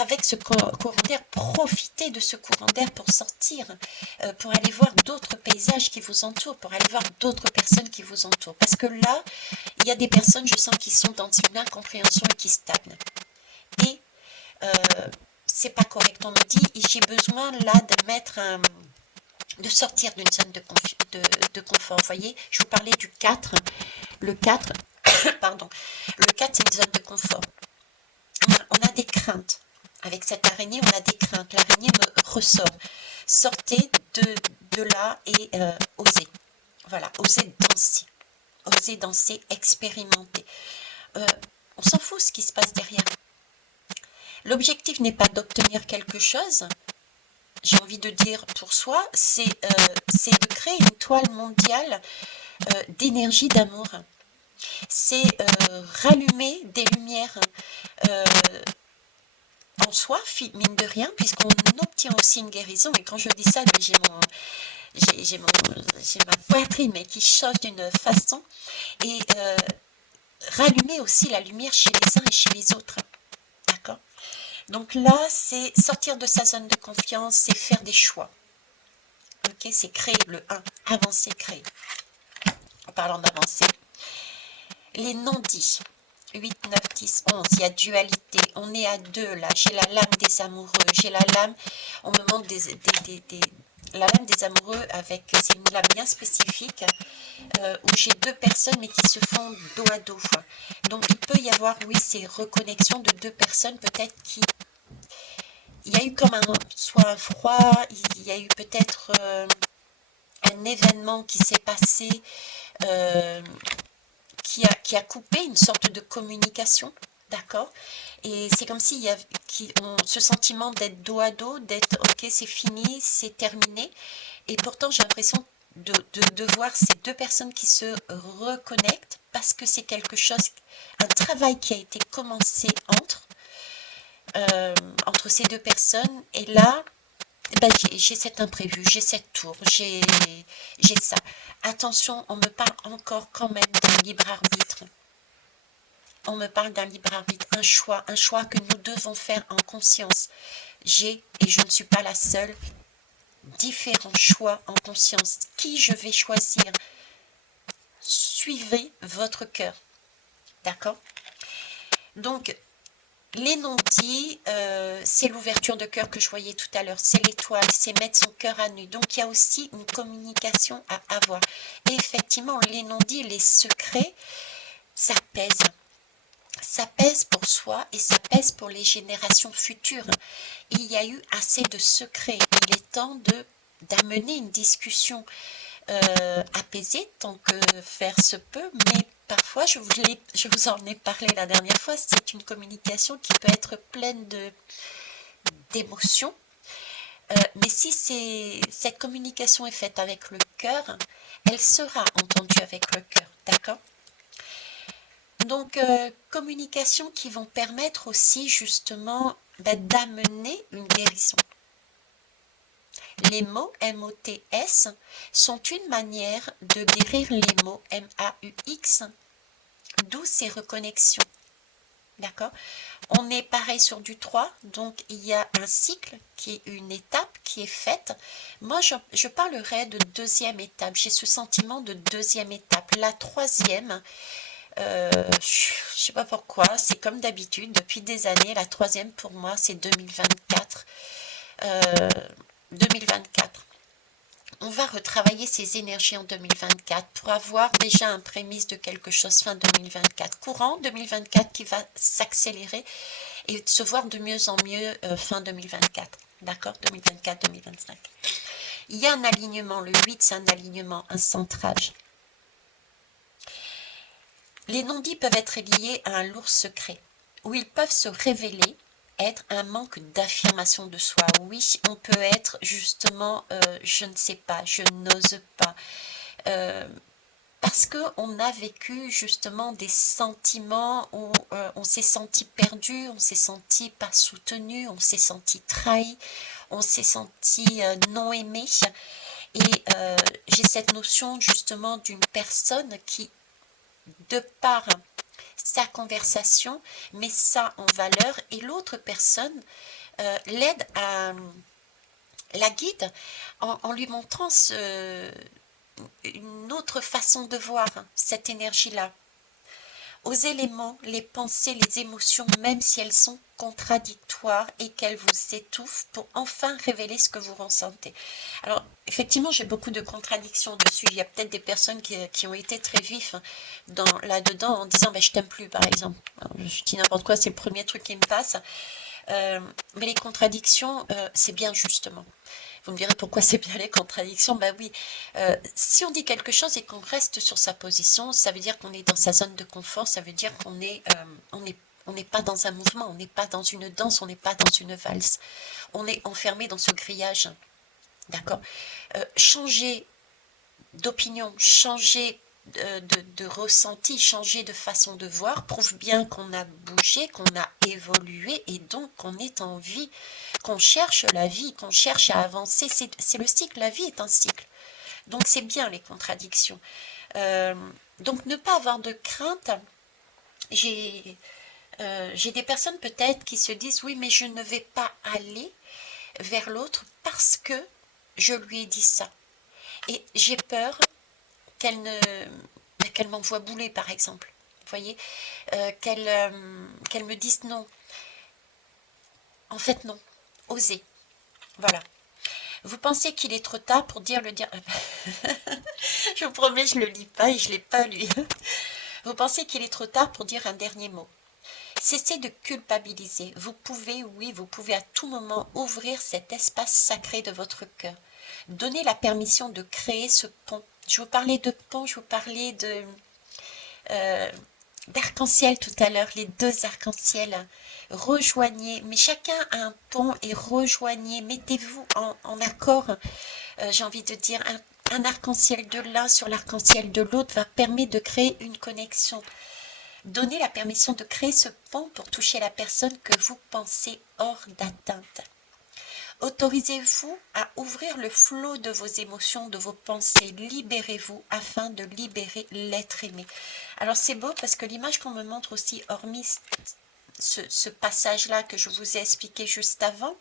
avec ce courant d'air, profiter de ce courant d'air pour sortir, pour aller voir d'autres paysages qui vous entourent, pour aller voir d'autres personnes qui vous entourent. Parce que là, il y a des personnes, je sens, qui sont dans une incompréhension et qui stagnent. Et c'est pas correct. On me dit, j'ai besoin là de sortir d'une zone de confort. Vous voyez, je vous parlais du 4. Le 4, pardon. Le 4, c'est une zone de confort. On a des craintes. Avec cette araignée, on a des craintes. L'araignée me ressort. Sortez de là et osez. Voilà, osez danser. Osez danser, expérimenter. On s'en fout ce qui se passe derrière. L'objectif n'est pas d'obtenir quelque chose, j'ai envie de dire pour soi, c'est de créer une toile mondiale d'énergie, d'amour. C'est rallumer des lumières en soi, mine de rien, puisqu'on obtient aussi une guérison. Et quand je dis ça, j'ai ma poitrine mais qui chauffe d'une façon. Et rallumer aussi la lumière chez les uns et chez les autres. D'accord? Donc là, c'est sortir de sa zone de confiance, c'est faire des choix. Ok, c'est créer le 1, avancer, créer. En parlant d'avancer, les non-dits, 8, 9, 10, 11, il y a dualité, on est à 2 là, j'ai la lame des amoureux, j'ai la lame, on me montre la lame des amoureux avec, c'est une lame bien spécifique, où j'ai 2 personnes mais qui se font dos à dos. Donc il peut y avoir, oui, ces reconnexions de 2 personnes peut-être qui... Il y a eu comme soit un froid, il y a eu peut-être un événement qui s'est passé, qui a coupé une sorte de communication, d'accord? Et c'est comme s'il y a ce sentiment d'être dos à dos, d'être ok, c'est fini, c'est terminé. Et pourtant, j'ai l'impression de voir ces 2 personnes qui se reconnectent parce que c'est quelque chose, un travail qui a été commencé entre ces 2 personnes. Et là, ben, j'ai cet imprévu, j'ai cette tour, j'ai ça. Attention, on me parle encore quand même d'un libre arbitre. On me parle d'un libre arbitre, un choix que nous devons faire en conscience. J'ai, et je ne suis pas la seule, différents choix en conscience. Qui je vais choisir? Suivez votre cœur. D'accord? Donc, les non-dits, c'est l'ouverture de cœur que je voyais tout à l'heure, c'est l'étoile, c'est mettre son cœur à nu. Donc il y a aussi une communication à avoir. Et effectivement, les non-dits, les secrets, ça pèse. Ça pèse pour soi et ça pèse pour les générations futures. Il y a eu assez de secrets. Il est temps d'amener une discussion apaisée tant que faire se peut, mais parfois, je vous en ai parlé la dernière fois, c'est une communication qui peut être pleine d'émotions. Mais si cette communication est faite avec le cœur, elle sera entendue avec le cœur, d'accord? Donc, communication qui vont permettre aussi justement d'amener une guérison. Les mots M-O-T-S sont une manière de guérir les mots M-A-U-X, d'où ces reconnexions. D'accord? On est pareil sur du 3, donc il y a un cycle qui est une étape qui est faite. Moi, je parlerai de deuxième étape. J'ai ce sentiment de deuxième étape. La troisième, je ne sais pas pourquoi, c'est comme d'habitude, depuis des années, la troisième pour moi, c'est 2024. 2024. On va retravailler ces énergies en 2024 pour avoir déjà un prémisse de quelque chose fin 2024. Courant 2024 qui va s'accélérer et se voir de mieux en mieux fin 2024. d'accord, 2024-2025. Il y a un alignement, le 8 c'est un alignement, un centrage. Les non-dits peuvent être liés à un lourd secret, où ils peuvent se révéler être un manque d'affirmation de soi. Oui, on peut être justement, je ne sais pas, je n'ose pas, parce qu'on a vécu justement des sentiments où on s'est senti perdu, on s'est senti pas soutenu, on s'est senti trahi, on s'est senti non aimé. Et j'ai cette notion justement d'une personne qui, de par sa conversation, met ça en valeur et l'autre personne l'aide à la guide en lui montrant une autre façon de voir cette énergie-là. Osez les mots, les pensées, les émotions, même si elles sont contradictoires et qu'elles vous étouffent pour enfin révéler ce que vous ressentez. Alors, effectivement, j'ai beaucoup de contradictions dessus. Il y a peut-être des personnes qui ont été très vifs là-dedans en disant je t'aime plus, par exemple. Alors, je dis n'importe quoi, c'est le premier truc qui me passe. Mais les contradictions, c'est bien justement. Vous me direz pourquoi c'est bien les contradictions. Ben oui, si on dit quelque chose et qu'on reste sur sa position, ça veut dire qu'on est dans sa zone de confort, ça veut dire qu'on est, on n'est pas dans un mouvement, on n'est pas dans une danse, on n'est pas dans une valse. On est enfermé dans ce grillage. D'accord. Changer d'opinion, changer de ressenti, changer de façon de voir, prouve bien qu'on a bougé, qu'on a évolué et donc qu'on est en vie, qu'on cherche la vie, qu'on cherche à avancer. C'est le cycle, la vie est un cycle. Donc c'est bien les contradictions. Donc ne pas avoir de crainte. J'ai des personnes peut-être qui se disent oui mais je ne vais pas aller vers l'autre parce que je lui ai dit ça. Et j'ai peur qu'elle m'envoie bouler, par exemple. Vous voyez, qu'elle me dise non. En fait, non. Osez. Voilà. Vous pensez qu'il est trop tard pour dire le dire. Je vous promets, je ne le lis pas et je ne l'ai pas lu. Vous pensez qu'il est trop tard pour dire un dernier mot. Cessez de culpabiliser. Vous pouvez, oui, vous pouvez à tout moment ouvrir cet espace sacré de votre cœur. Donnez la permission de créer ce pont. Je vous parlais de pont, je vous parlais d'arc-en-ciel tout à l'heure, les deux arcs-en-ciel. Rejoignez, mais chacun a un pont et rejoignez, mettez-vous en accord. J'ai envie de dire, un arc-en-ciel de l'un sur l'arc-en-ciel de l'autre va permettre de créer une connexion. Donnez la permission de créer ce pont pour toucher la personne que vous pensez hors d'atteinte. Autorisez-vous à ouvrir le flot de vos émotions, de vos pensées. Libérez-vous afin de libérer l'être aimé. Alors c'est beau parce que l'image qu'on me montre aussi, hormis ce passage-là que je vous ai expliqué juste avant,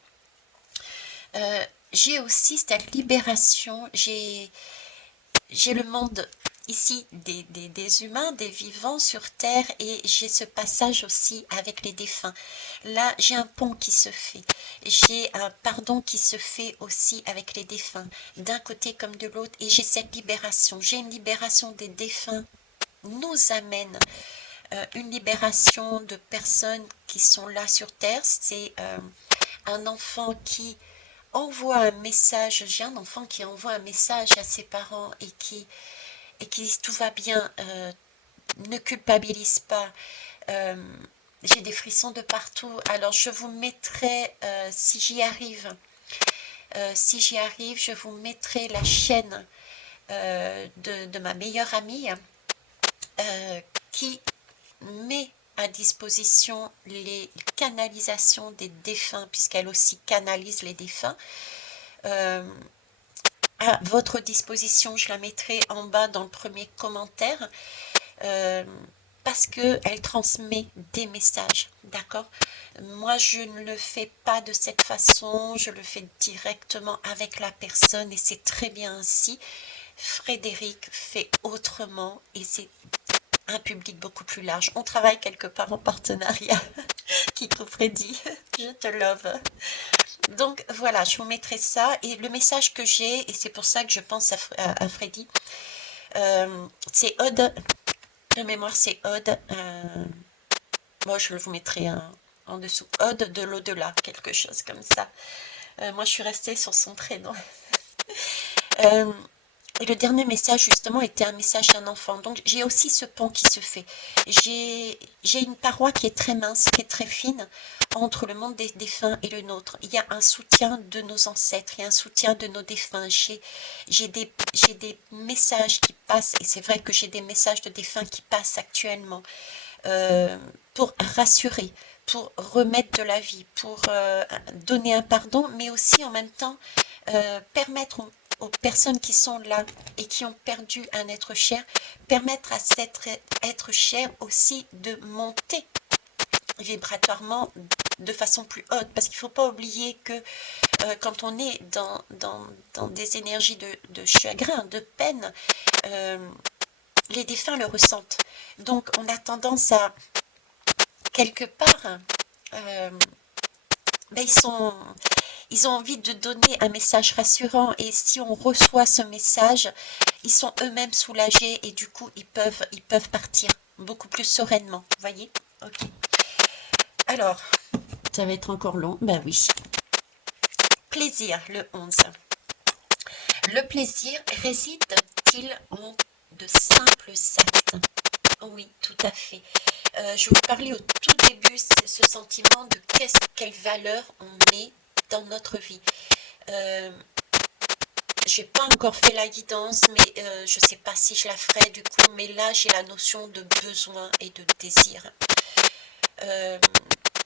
j'ai aussi cette libération, j'ai le monde ici des humains, des vivants sur Terre et j'ai ce passage aussi avec les défunts. Là, j'ai un pont qui se fait. J'ai un pardon qui se fait aussi avec les défunts, d'un côté comme de l'autre. Et j'ai cette libération. J'ai une libération des défunts nous amène une libération de personnes qui sont là sur Terre. C'est un enfant qui envoie un message. J'ai un enfant qui envoie un message à ses parents et qui disent tout va bien, ne culpabilise pas. J'ai des frissons de partout. Alors je vous mettrai, si j'y arrive, je vous mettrai la chaîne de ma meilleure amie qui met à disposition les canalisations des défunts, puisqu'elle aussi canalise les défunts. À votre disposition, je la mettrai en bas dans le premier commentaire. Parce qu'elle transmet des messages, d'accord? Moi, je ne le fais pas de cette façon, je le fais directement avec la personne et c'est très bien ainsi. Frédéric fait autrement et c'est un public beaucoup plus large. On travaille quelque part en partenariat. Kikou Freddy, je te love. Donc voilà, je vous mettrai ça et le message que j'ai, et c'est pour ça que je pense à Freddy, c'est Ode. De mémoire, c'est Ode. Moi, je vous mettrai en dessous. Ode de l'au-delà, quelque chose comme ça. Moi, je suis restée sur son prénom. Euh, et le dernier message, justement, était un message d'un enfant. Donc, j'ai aussi ce pont qui se fait. J'ai une paroi qui est très mince, qui est très fine, entre le monde des défunts et le nôtre. Il y a un soutien de nos ancêtres, il y a un soutien de nos défunts. J'ai des messages qui passent, et c'est vrai que j'ai des messages de défunts qui passent actuellement, euh, pour rassurer, pour remettre de la vie, pour donner un pardon, mais aussi en même temps permettre aux personnes qui sont là et qui ont perdu un être cher, permettre à cet être cher aussi de monter vibratoirement de façon plus haute, parce qu'il ne faut pas oublier que quand on est dans des énergies de chagrin, de peine, euh, les défunts le ressentent. Donc on a tendance à, quelque part, euh, ben ils ont envie de donner un message rassurant, et si on reçoit ce message, ils sont eux-mêmes soulagés et du coup ils peuvent partir beaucoup plus sereinement. Vous voyez? Ok. Alors, ça va être encore long. Ben oui. Plaisir, le 11. Le plaisir réside-t-il en de simples actes? Oui, tout à fait. Je vous parlais au tout début, c'est ce sentiment de quelle valeur on met dans notre vie. J'ai pas encore fait la guidance, mais je sais pas si je la ferai du coup, mais là j'ai la notion de besoin et de désir. Euh,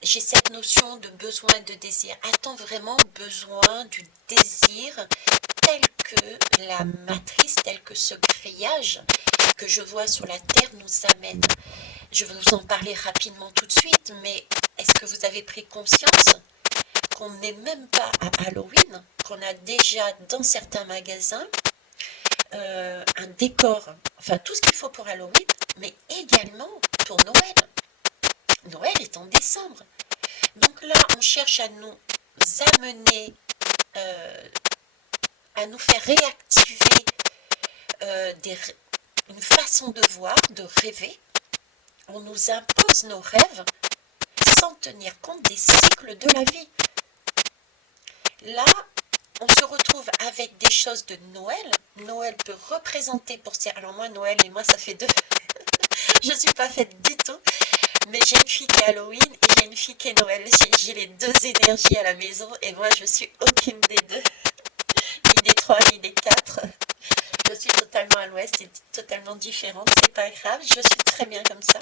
j'ai cette notion de besoin et de désir. A-t-on vraiment besoin du désir tel que la matrice, tel que ce grillage que je vois sur la Terre nous amène? Je vais vous en parler rapidement tout de suite, mais est-ce que vous avez pris conscience qu'on n'est même pas à Halloween, qu'on a déjà dans certains magasins un décor, enfin tout ce qu'il faut pour Halloween, mais également pour Noël. Noël est en décembre. Donc là, on cherche à nous amener, à nous faire réactiver une façon de voir, de rêver. On nous impose nos rêves sans tenir compte des cycles de la vie. Là, on se retrouve avec des choses de Noël. Noël peut représenter pour certains. Alors moi, Noël et moi, ça fait deux. Je ne suis pas faite du tout. Mais j'ai une fille qui est Halloween et j'ai une fille qui est Noël. J'ai les deux énergies à la maison et moi, je suis aucune des deux. Ni des trois, ni des quatre. Je suis totalement à l'ouest et totalement différente. C'est pas grave, je suis très bien comme ça.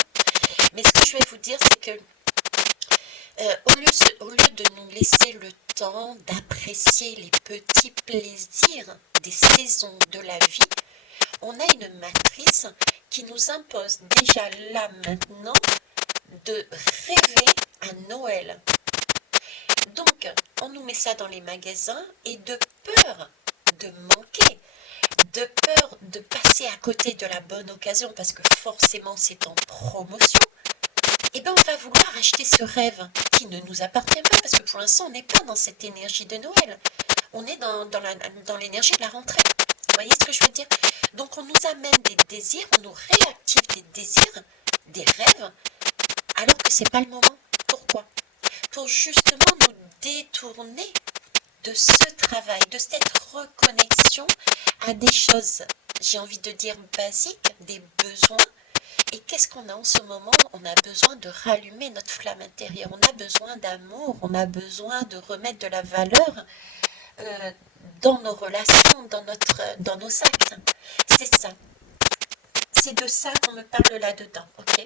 Mais ce que je vais vous dire, c'est que au lieu de nous laisser le temps d'apprécier les petits plaisirs des saisons de la vie, on a une matrice qui nous impose déjà là maintenant de rêver à Noël. Donc, on nous met ça dans les magasins et de peur de manquer, de peur de passer à côté de la bonne occasion parce que forcément c'est en promotion, et bien on va vouloir acheter ce rêve qui ne nous appartient pas parce que pour l'instant on n'est pas dans cette énergie de Noël, on est dans l'énergie de la rentrée. Vous voyez ce que je veux dire? Donc on nous amène des désirs, on nous réactive des désirs, des rêves, alors que c'est pas le moment. Pourquoi? Pour justement nous détourner de ce travail, de cette reconnexion à des choses, j'ai envie de dire basiques, des besoins. Et qu'est-ce qu'on a en ce moment? On a besoin de rallumer notre flamme intérieure, on a besoin d'amour, on a besoin de remettre de la valeur dans nos relations, dans nos actes. C'est ça. C'est de ça qu'on me parle là-dedans, ok?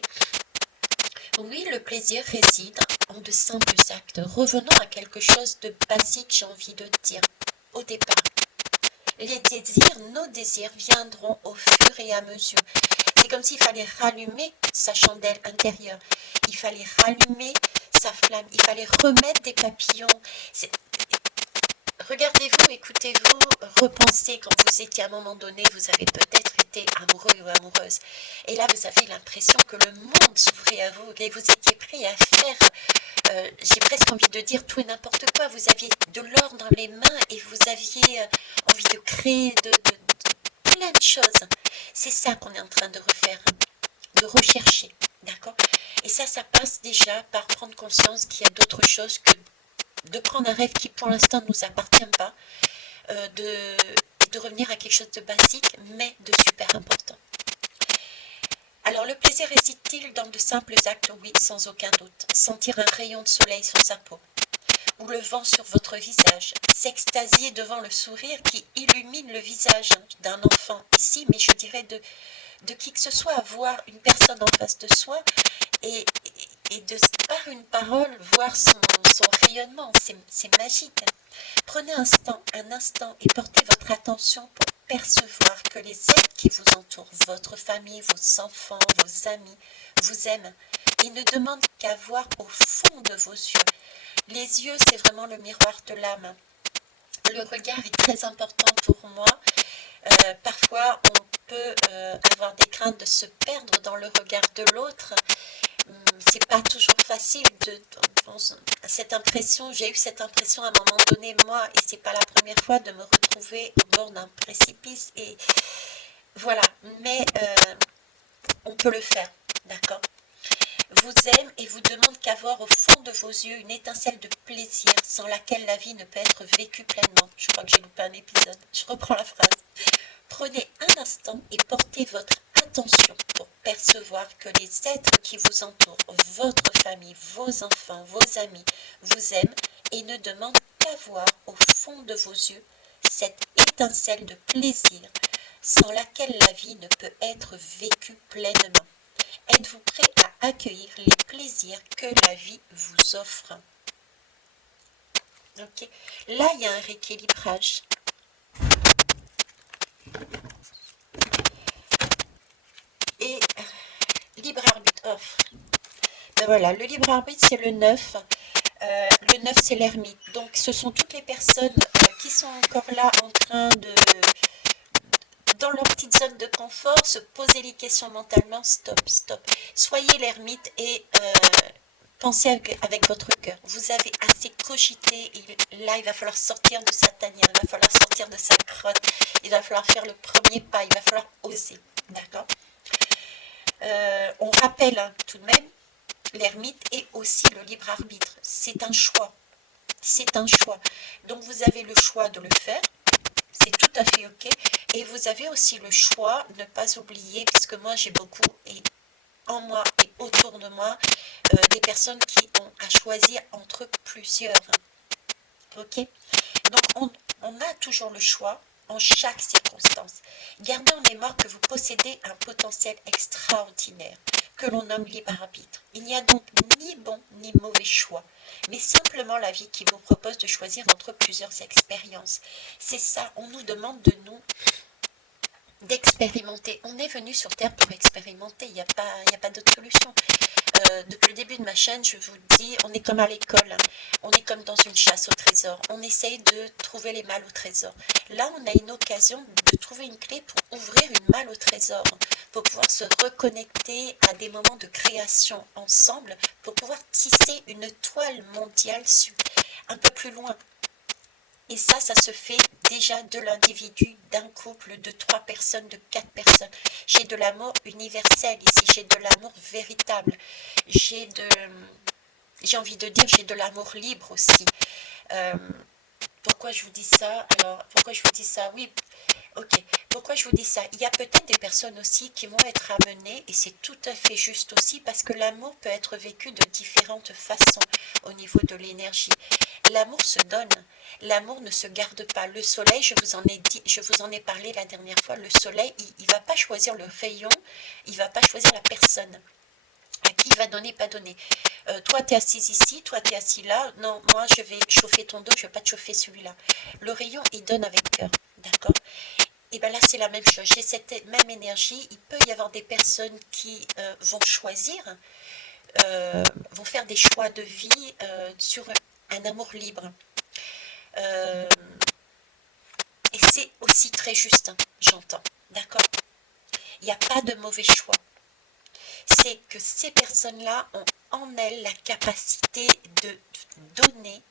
Oui, le plaisir réside en de simples actes. Revenons à quelque chose de basique, j'ai envie de dire, au départ. Les désirs, nos désirs viendront au fur et à mesure. C'est comme s'il fallait rallumer sa chandelle intérieure. Il fallait rallumer sa flamme. Il fallait remettre des papillons. Regardez-vous, écoutez-vous, repensez quand vous étiez à un moment donné, vous avez peut-être été amoureux ou amoureuse. Et là, vous avez l'impression que le monde s'ouvrait à vous et vous étiez prêt à faire, j'ai presque envie de dire tout et n'importe quoi. Vous aviez de l'or dans les mains et vous aviez envie de créer de plein de choses. C'est ça qu'on est en train de refaire, de rechercher, d'accord? Et ça passe déjà par prendre conscience qu'il y a d'autres choses que de prendre un rêve qui pour l'instant ne nous appartient pas, de revenir à quelque chose de basique, mais de super important. Alors le plaisir réside-t-il dans de simples actes? Oui, sans aucun doute. Sentir un rayon de soleil sur sa peau, ou le vent sur votre visage, s'extasier devant le sourire qui illumine le visage d'un enfant ici, mais je dirais de qui que ce soit, voir une personne en face de soi et, de par une parole voir son rayonnement, c'est magique. Prenez un instant et portez votre attention pour percevoir que les êtres qui vous entourent, votre famille, vos enfants, vos amis, vous aiment. Ils ne demandent qu'à voir au fond de vos yeux. Les yeux, c'est vraiment le miroir de l'âme. Le regard est très important pour moi. Parfois, on peut avoir des craintes de se perdre dans le regard de l'autre. C'est pas toujours facile cette impression. J'ai eu cette impression à un moment donné, moi, et c'est pas la première fois, de me retrouver au bord d'un précipice. Et voilà, mais on peut le faire, d'accord? Vous aime et vous demande qu'à voir au fond de vos yeux une étincelle de plaisir sans laquelle la vie ne peut être vécue pleinement. Je crois que j'ai loupé un épisode. Je reprends la phrase. Prenez un instant et portez votre attention pour percevoir que les êtres qui vous entourent, votre famille, vos enfants, vos amis, vous aiment et ne demandent qu'à voir au fond de vos yeux cette étincelle de plaisir sans laquelle la vie ne peut être vécue pleinement. Êtes-vous prêt à accueillir les plaisirs que la vie vous offre? Okay. Là, il y a un rééquilibrage. Et libre arbitre offre. Ben voilà, le libre arbitre, c'est le 9. Le 9, c'est l'ermite. Donc, ce sont toutes les personnes qui sont encore là en train de, dans leur petite zone de confort, se poser les questions mentalement. Stop, stop. Soyez l'ermite et pensez avec votre cœur. Vous avez assez cogité. Et là, il va falloir sortir de sa tanière. Il va falloir sortir de sa grotte. Il va falloir faire le premier pas. Il va falloir oser. D'accord? On rappelle tout de même, l'ermite est aussi le libre arbitre. C'est un choix. C'est un choix. Donc vous avez le choix de le faire. C'est tout à fait ok. Et vous avez aussi le choix de ne pas oublier, puisque moi j'ai beaucoup, et en moi et autour de moi, des personnes qui ont à choisir entre plusieurs. Ok? Donc on a toujours le choix en chaque circonstance. Gardez en mémoire que vous possédez un potentiel extraordinaire que l'on nomme libre arbitre. Il n'y a donc ni bon ni mauvais choix, mais simplement la vie qui vous propose de choisir entre plusieurs expériences. C'est ça, on nous demande de nous d'expérimenter. On est venu sur Terre pour expérimenter, il n'y a pas d'autre solution. Depuis le début de ma chaîne, je vous dis, on est comme à l'école, hein. On est comme dans une chasse au trésor. On essaye de trouver les malles au trésor. Là, on a une occasion de trouver une clé pour ouvrir une malle au trésor, pour pouvoir se reconnecter à des moments de création ensemble, pour pouvoir tisser une toile mondiale un peu plus loin. Et ça se fait déjà de l'individu, d'un couple, de 3 personnes, de 4 personnes. J'ai de l'amour universel ici, j'ai de l'amour véritable. J'ai envie de dire, j'ai de l'amour libre aussi. Pourquoi je vous dis ça? Alors, pourquoi je vous dis ça? Oui, ok. Pourquoi je vous dis ça? Il y a peut-être des personnes aussi qui vont être amenées, et c'est tout à fait juste aussi, parce que l'amour peut être vécu de différentes façons au niveau de l'énergie. L'amour se donne. L'amour ne se garde pas. Le soleil, je vous en ai parlé la dernière fois, le soleil, il ne va pas choisir le rayon, il ne va pas choisir la personne. À qui il va donner, pas donner. Toi, tu es assise ici, toi, tu es assis là. Non, moi, je vais chauffer ton dos, je ne vais pas te chauffer celui-là. Le rayon, il donne avec cœur. D'accord? Et bien là, c'est la même chose. J'ai cette même énergie. Il peut y avoir des personnes qui vont choisir, vont faire des choix de vie sur un amour libre. Et c'est aussi très juste, hein, j'entends. D'accord? Il n'y a pas de mauvais choix. C'est que ces personnes-là ont en elles la capacité de donner,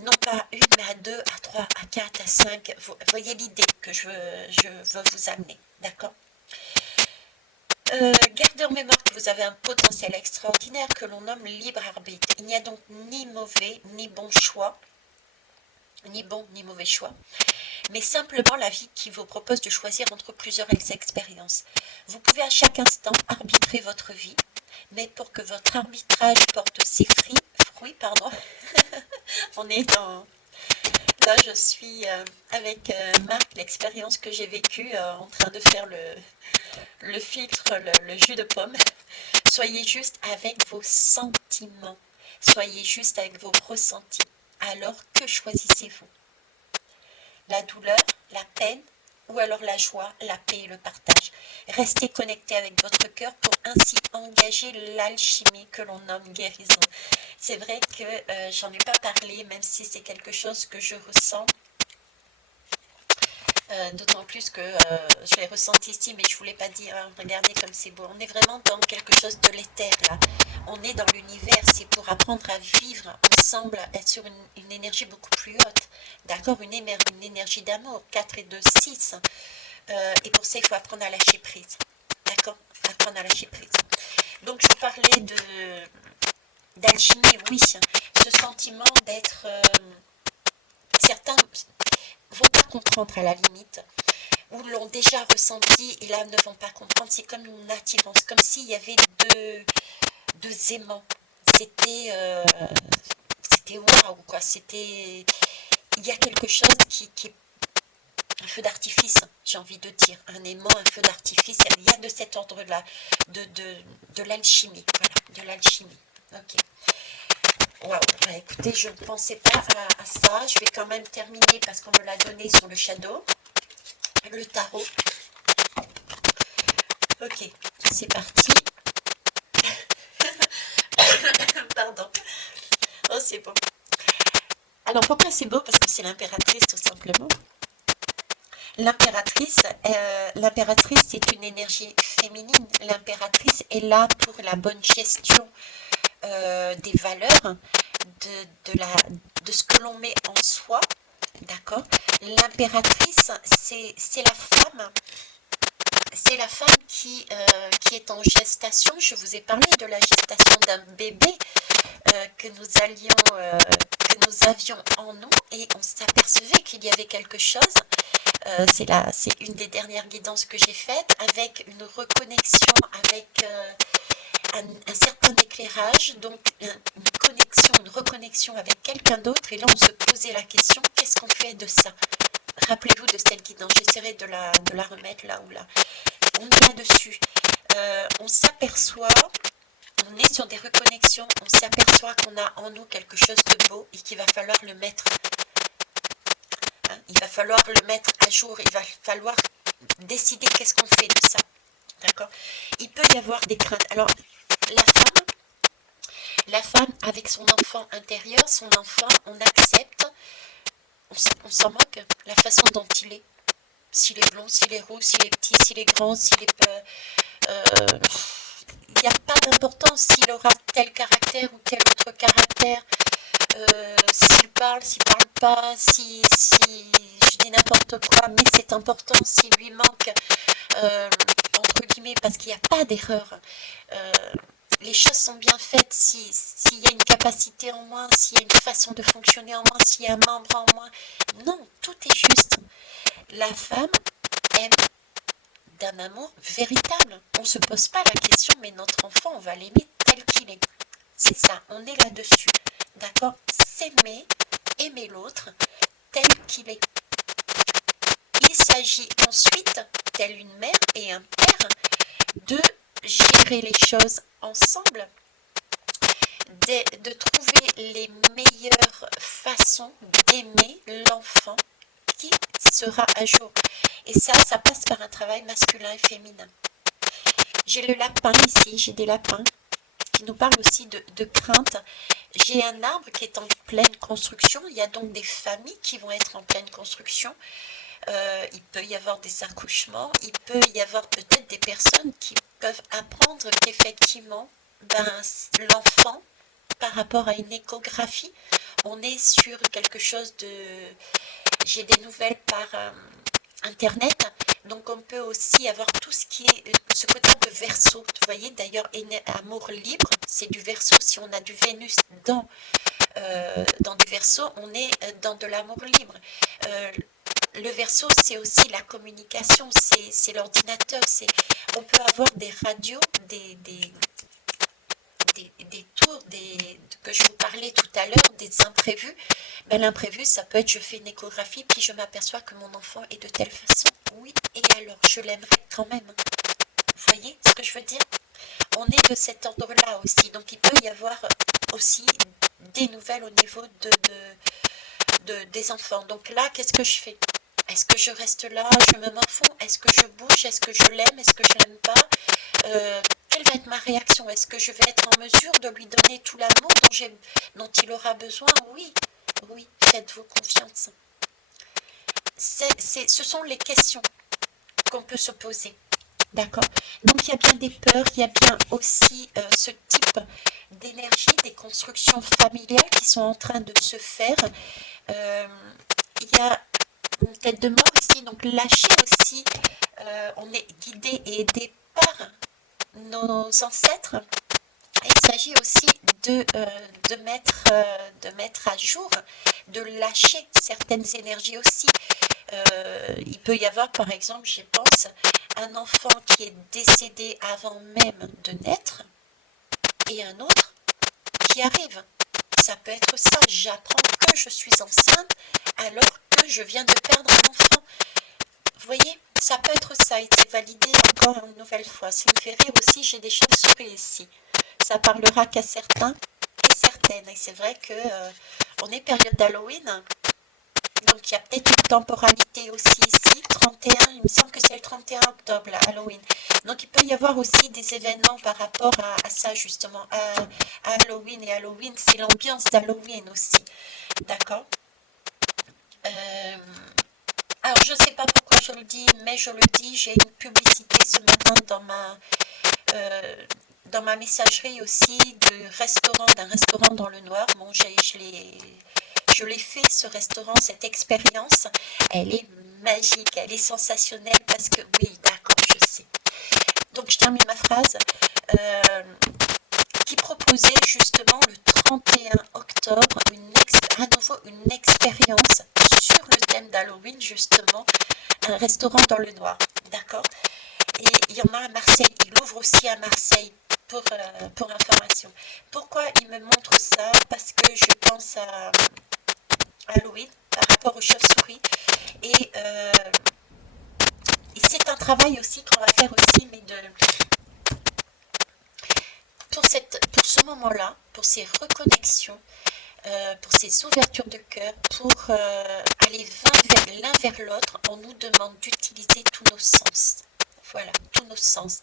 non pas une, mais à 2, à 3, à 4, à 5. Vous voyez l'idée que je veux vous amener, d'accord? Gardez en mémoire que vous avez un potentiel extraordinaire que l'on nomme libre arbitre. Il n'y a donc ni mauvais ni bon choix, ni bon ni mauvais choix, mais simplement la vie qui vous propose de choisir entre plusieurs expériences. Vous pouvez à chaque instant arbitrer votre vie, mais pour que votre arbitrage porte ses fruits, pardon, on est dans... Là, je suis avec Marc, l'expérience que j'ai vécue en train de faire le filtre, le jus de pomme. Soyez juste avec vos sentiments. Soyez juste avec vos ressentis. Alors, que choisissez-vous? La douleur, la peine ou alors la joie, la paix et le partage? Restez connecté avec votre cœur pour ainsi engager l'alchimie que l'on nomme guérison. C'est vrai que j'en ai pas parlé, même si c'est quelque chose que je ressens. D'autant plus que je l'ai ressenti ici, mais je ne vous l'ai pas dit. Hein, regardez comme c'est beau. On est vraiment dans quelque chose de l'éther là. On est dans l'univers. C'est pour apprendre à vivre ensemble, être sur une énergie beaucoup plus haute. D'accord, une énergie d'amour. 4 et 2, 6. Et pour ça, il faut apprendre à lâcher prise. D'accord, apprendre à lâcher prise. Donc, je vous parlais d'alchimie, oui. Ce sentiment d'être... certains vont pas comprendre à la limite, ou l'ont déjà ressenti et là ne vont pas comprendre. C'est comme une attirance, comme s'il y avait deux aimants. C'était waouh quoi. C'était, il y a quelque chose qui est un feu d'artifice, j'ai envie de dire, un aimant, un feu d'artifice. Il y a de cet ordre-là, de l'alchimie, voilà, de l'alchimie. Ok. Waouh, bah, écoutez, je ne pensais pas à ça. Je vais quand même terminer parce qu'on me l'a donné sur le shadow, le tarot. Ok, c'est parti. Pardon. Oh, c'est beau. Alors, pourquoi c'est beau? Parce que c'est l'impératrice, tout simplement. L'impératrice, c'est une énergie féminine. L'impératrice est là pour la bonne gestion des valeurs, de ce que l'on met en soi, d'accord. L'impératrice, c'est la femme qui est en gestation. Je vous ai parlé de la gestation d'un bébé que nous avions en nous, et on s'apercevait qu'il y avait quelque chose. C'est une des dernières guidances que j'ai faites, avec une reconnexion avec un certain éclairage, donc une reconnexion avec quelqu'un d'autre, et là on se posait la question, qu'est-ce qu'on fait de ça? Rappelez-vous de cette guidance, j'essaierai de la remettre là ou là. On est là-dessus, on s'aperçoit, on est sur des reconnexions, on s'aperçoit qu'on a en nous quelque chose de beau et qu'il va falloir le mettre, hein, il va falloir le mettre à jour, il va falloir décider qu'est-ce qu'on fait de ça. D'accord. Il peut y avoir des craintes. Alors, la femme avec son enfant intérieur, son enfant, on accepte, on s'en moque, la façon dont il est. S'il est blond, s'il est roux, s'il est petit, s'il est grand, s'il est... il n'y a pas d'importance s'il aura tel caractère ou tel autre caractère. S'il parle pas, si je dis n'importe quoi, mais c'est important. S'il lui manque, entre guillemets, parce qu'il n'y a pas d'erreur. Les choses sont bien faites s'il y a une capacité en moins, s'il y a une façon de fonctionner en moins, s'il y a un membre en moins. Non, tout est juste. La femme aime d'un amour véritable. On ne se pose pas la question, mais notre enfant, on va l'aimer tel qu'il est. C'est ça, on est là-dessus. D'accord? S'aimer, aimer l'autre tel qu'il est. Il s'agit ensuite, telle une mère et un père, de gérer les choses ensemble, de trouver les meilleures façons d'aimer l'enfant qui sera à jour. Et ça passe par un travail masculin et féminin. J'ai le lapin ici, j'ai des lapins qui nous parlent aussi de crainte. J'ai un arbre qui est en pleine construction, il y a donc des familles qui vont être en pleine construction. Il peut y avoir des accouchements, il peut y avoir peut-être des personnes qui peuvent apprendre qu'effectivement, l'enfant, par rapport à une échographie, on est sur quelque chose de... J'ai des nouvelles par internet, Donc on peut aussi avoir tout ce qui est ce côté un peu verso. Vous voyez d'ailleurs, amour libre, c'est du verso. Si on a du Vénus dans des versos, on est dans de l'amour libre. Le verso, c'est aussi la communication, c'est l'ordinateur. On peut avoir des radios, des tours, que je vous parlais tout à l'heure, des imprévus. Ben, l'imprévu, ça peut être je fais une échographie, puis je m'aperçois que mon enfant est de telle façon. Oui, et alors, je l'aimerais quand même. Vous voyez ce que je veux dire? On est de cet ordre-là aussi. Donc, il peut y avoir aussi des nouvelles au niveau des enfants. Donc là, qu'est-ce que je fais? Est-ce que je reste là, je me morfonds? Est-ce que je bouge? Est-ce que je l'aime? Est-ce que je l'aime pas? Quelle va être ma réaction? Est-ce que je vais être en mesure de lui donner tout l'amour dont il aura besoin? Oui, oui, faites-vous confiance. Ce sont les questions qu'on peut se poser. D'accord? Donc il y a bien des peurs, il y a bien aussi ce type d'énergie, des constructions familiales qui sont en train de se faire. Il y a une tête de mort ici, donc lâcher aussi. On est guidé et aidé par nos ancêtres. Il s'agit aussi de mettre à jour, de lâcher certaines énergies aussi. Il peut y avoir, par exemple, je pense, un enfant qui est décédé avant même de naître et un autre qui arrive. Ça peut être ça, j'apprends que je suis enceinte alors que je viens de perdre un enfant. Vous voyez, ça peut être ça, et c'est validé encore une nouvelle fois. Ça me fait rire aussi, j'ai des chauves-souris ici. Ça parlera qu'à certains et certaines. Et c'est vrai que on est période d'Halloween, donc il y a peut-être une temporalité aussi ici, 31, il me semble que c'est le 31 octobre, là, Halloween. Donc il peut y avoir aussi des événements par rapport à ça justement, à Halloween. Et Halloween, c'est l'ambiance d'Halloween aussi, d'accord? Alors je ne sais pas pourquoi je le dis, mais je le dis, j'ai une publicité ce matin dans ma messagerie aussi d'un restaurant dans le noir. Bon, je l'ai fait ce restaurant, cette expérience. Elle est magique, elle est sensationnelle parce que oui, d'accord, je sais. Donc je termine ma phrase. Qui proposait justement le 31 octobre à nouveau une expérience sur le thème d'Halloween, justement, un restaurant dans le noir. D'accord? Et il y en a à Marseille, il ouvre aussi à Marseille pour information. Pourquoi il me montre ça? Parce que je pense à Halloween par rapport aux chauves-souris. Et c'est un travail aussi qu'on va faire aussi, mais pour ce moment-là, pour ces reconnexions, pour ces ouvertures de cœur, pour aller l'un vers l'autre, on nous demande d'utiliser tous nos sens. Voilà, tous nos sens.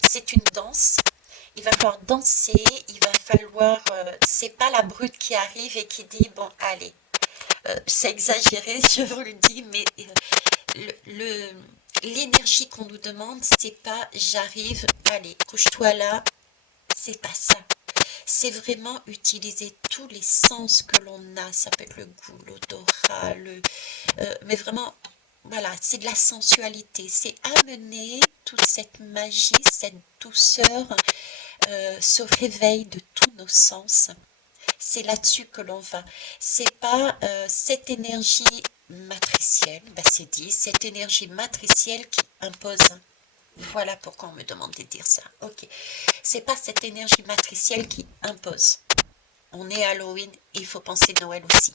C'est une danse. Il va falloir danser, il va falloir... c'est pas la brute qui arrive et qui dit, bon, allez, c'est exagéré, je vous le dis, mais l'énergie qu'on nous demande, c'est pas j'arrive, allez, couche-toi là, c'est pas ça. C'est vraiment utiliser tous les sens que l'on a. Ça peut être le goût, l'odorat, mais vraiment, voilà, c'est de la sensualité. C'est amener toute cette magie, cette douceur, ce réveil de tous nos sens. C'est là-dessus que l'on va. C'est pas cette énergie matricielle, bah c'est dit, cette énergie matricielle qui impose. Voilà pourquoi on me demande de dire ça. Ok. C'est pas cette énergie matricielle qui impose. On est Halloween et il faut penser Noël aussi.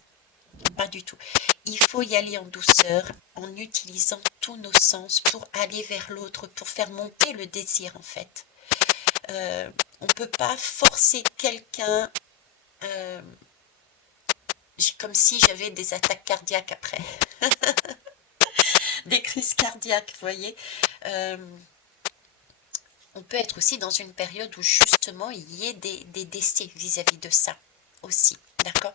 Pas du tout. Il faut y aller en douceur, en utilisant tous nos sens pour aller vers l'autre, pour faire monter le désir en fait. On ne peut pas forcer quelqu'un comme si j'avais des attaques cardiaques après. Des crises cardiaques, vous voyez. On peut être aussi dans une période où justement il y ait des décès vis-à-vis de ça aussi, d'accord?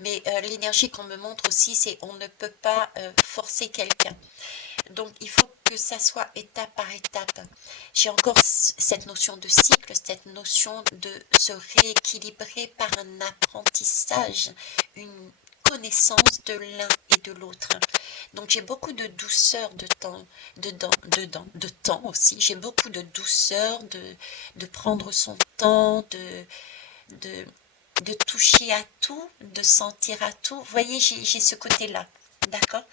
Mais l'énergie qu'on me montre aussi, c'est on ne peut pas forcer quelqu'un. Donc il faut que ça soit étape par étape. J'ai encore cette notion de cycle, cette notion de se rééquilibrer par un apprentissage, une reconnaissance de l'un et de l'autre. Donc j'ai beaucoup de douceur de temps aussi. J'ai beaucoup de douceur, de prendre son temps, de, de toucher à tout, de sentir à tout. Vous voyez, j'ai ce côté-là, d'accord.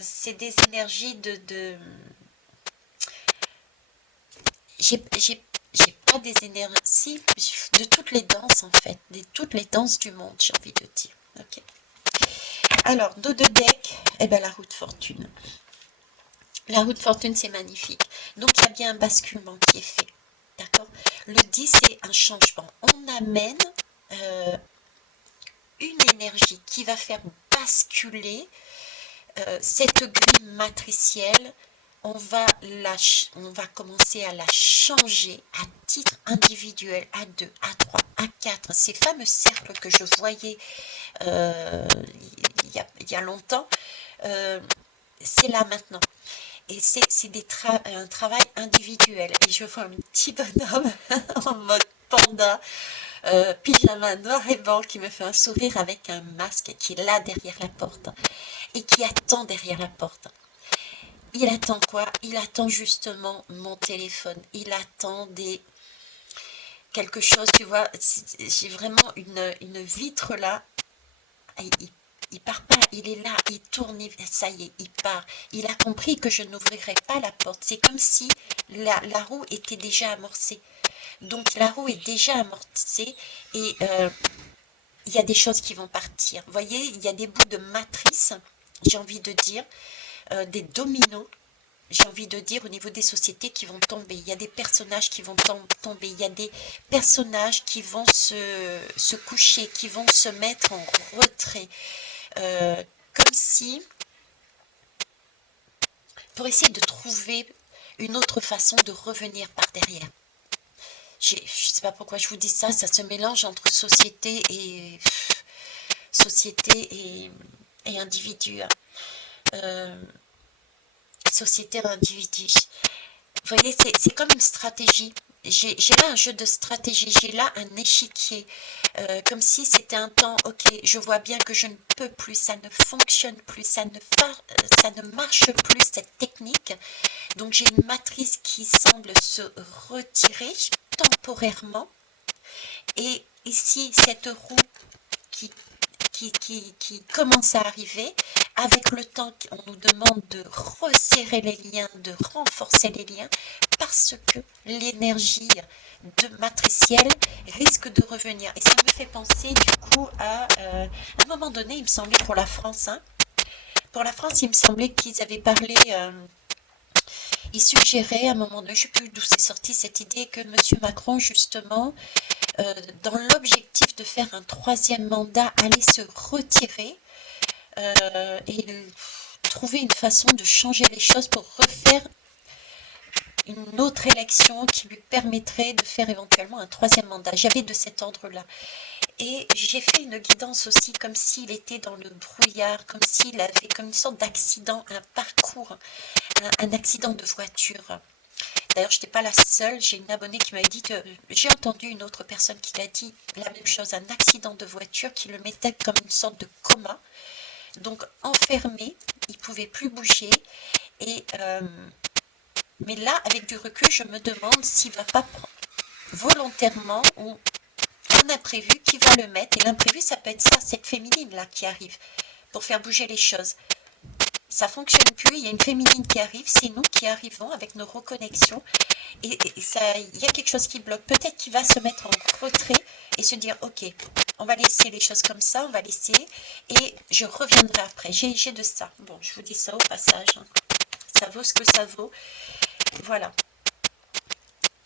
C'est des énergies j'ai pas des énergies de toutes les danses en fait, de toutes les danses du monde, j'ai envie de dire. Ok. Alors, dos de deck, eh ben, la roue de fortune. La roue de fortune, c'est magnifique. Donc, il y a bien un basculement qui est fait. D'accord. Le 10, c'est un changement. On amène une énergie qui va faire basculer cette grille matricielle. On va commencer à la changer à titre individuel, à 2, à 3, à 4. Ces fameux cercles que je voyais il y a longtemps, c'est là maintenant. Et c'est un travail individuel. Et je vois un petit bonhomme en mode panda, pyjama noir et blanc, qui me fait un sourire avec un masque, qui est là derrière la porte. Et qui attend derrière la porte. Il attend quoi? Il attend justement mon téléphone. Il attend quelque chose, tu vois. J'ai vraiment une vitre là. Il part pas, il est là, il tourne, ça y est, il part. Il a compris que je n'ouvrirai pas la porte. C'est comme si la roue était déjà amorcée. Donc la roue est déjà amorcée et il y a des choses qui vont partir. Vous voyez, il y a des bouts de matrice, j'ai envie de dire, des dominos, j'ai envie de dire, au niveau des sociétés qui vont tomber. Il y a des personnages qui vont tomber. Il y a des personnages qui vont se coucher, qui vont se mettre en retrait. Comme si, pour essayer de trouver une autre façon de revenir par derrière. Je ne sais pas pourquoi je vous dis ça, ça se mélange entre société et individu. Société et individu. Vous voyez, c'est comme une stratégie. J'ai là un jeu de stratégie, j'ai là un échiquier, comme si c'était un temps, ok, je vois bien que je ne peux plus, ça ne fonctionne plus, ça ne marche plus cette technique. Donc j'ai une matrice qui semble se retirer temporairement. Et ici, cette roue qui commence à arriver, avec le temps, on nous demande de resserrer les liens, de renforcer les liens, parce que l'énergie de matricielle risque de revenir. Et ça me fait penser du coup à un moment donné, il me semblait pour la France, pour la France, il me semblait qu'ils avaient parlé, ils suggéraient à un moment donné, je ne sais plus d'où c'est sorti cette idée, que M. Macron justement, dans l'objectif de faire un troisième mandat, allait se retirer et trouver une façon de changer les choses pour refaire une autre élection qui lui permettrait de faire éventuellement un troisième mandat. J'avais de cet ordre-là. Et j'ai fait une guidance aussi comme s'il était dans le brouillard, comme s'il avait comme une sorte d'accident, un parcours, un accident de voiture. D'ailleurs, je n'étais pas la seule, j'ai une abonnée qui m'avait dit que j'ai entendu une autre personne qui l'a dit la même chose, un accident de voiture qui le mettait comme une sorte de coma. Donc enfermé, il ne pouvait plus bouger. Et, mais là, avec du recul, je me demande s'il ne va pas volontairement ou un imprévu qui va le mettre. Et l'imprévu, ça peut être ça, cette féminine-là qui arrive pour faire bouger les choses. Ça ne fonctionne plus, il y a une féminine qui arrive, c'est nous qui arrivons avec nos reconnexions. Et ça, il y a quelque chose qui bloque. Peut-être qu'il va se mettre en retrait et se dire, ok, on va laisser les choses comme ça, on va laisser, et je reviendrai après. J'ai de ça. Bon, je vous dis ça au passage. Ça vaut ce que ça vaut. Voilà.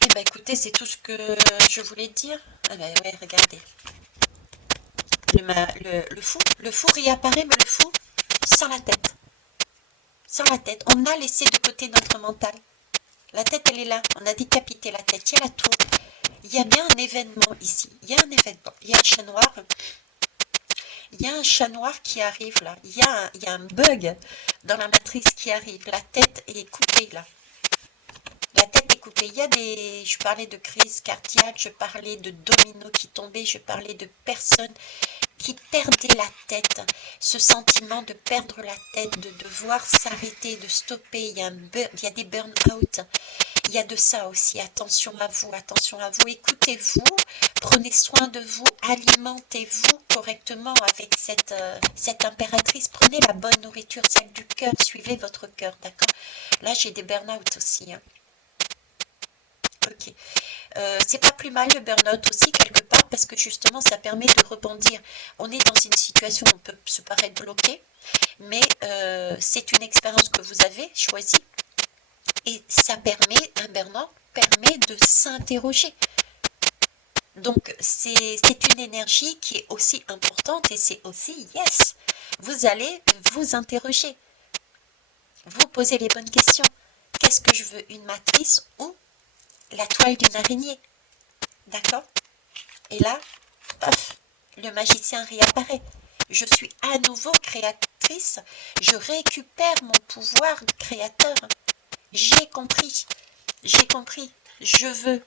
Et bien écoutez, c'est tout ce que je voulais dire. Ah ben ouais, regardez. Le fou réapparaît, mais le fou sans la tête. Sans la tête. On a laissé de côté notre mental. La tête, elle est là. On a décapité la tête. Il y a la tour. Il y a bien un événement ici. Il y a un événement. Il y a un chat noir. Il y a un chat noir qui arrive là. Il y a un bug dans la matrice qui arrive. La tête est coupée là. La tête est coupée. Il y a je parlais de crise cardiaque, je parlais de dominos qui tombaient, je parlais de personnes qui perdez la tête, ce sentiment de perdre la tête, de devoir s'arrêter, de stopper, il y a des burn-out, il y a de ça aussi, attention à vous, écoutez-vous, prenez soin de vous, alimentez-vous correctement avec cette impératrice, prenez la bonne nourriture, celle du cœur, suivez votre cœur, d'accord? Là, j'ai des burn-out aussi, hein. Ok. C'est pas plus mal le burn-out aussi quelque part parce que justement ça permet de rebondir. On est dans une situation où on peut se paraître bloqué, mais c'est une expérience que vous avez choisie et ça permet, un burn-out permet de s'interroger. Donc c'est une énergie qui est aussi importante et c'est aussi yes. Vous allez vous interroger, vous poser les bonnes questions. Qu'est-ce que je veux, une matrice ou la toile d'une araignée? D'accord? Et là, paf, le magicien réapparaît. Je suis à nouveau créatrice. Je récupère mon pouvoir créateur. J'ai compris. J'ai compris. Je veux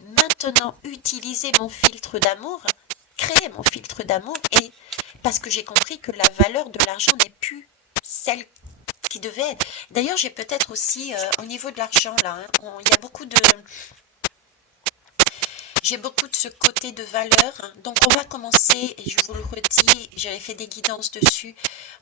maintenant utiliser mon filtre d'amour, créer mon filtre d'amour, et parce que j'ai compris que la valeur de l'argent n'est plus celle qui devait être. D'ailleurs, j'ai peut-être aussi, au niveau de l'argent, là, hein, il y a beaucoup de... J'ai beaucoup de ce côté de valeur, donc on va commencer, et je vous le redis, j'avais fait des guidances dessus,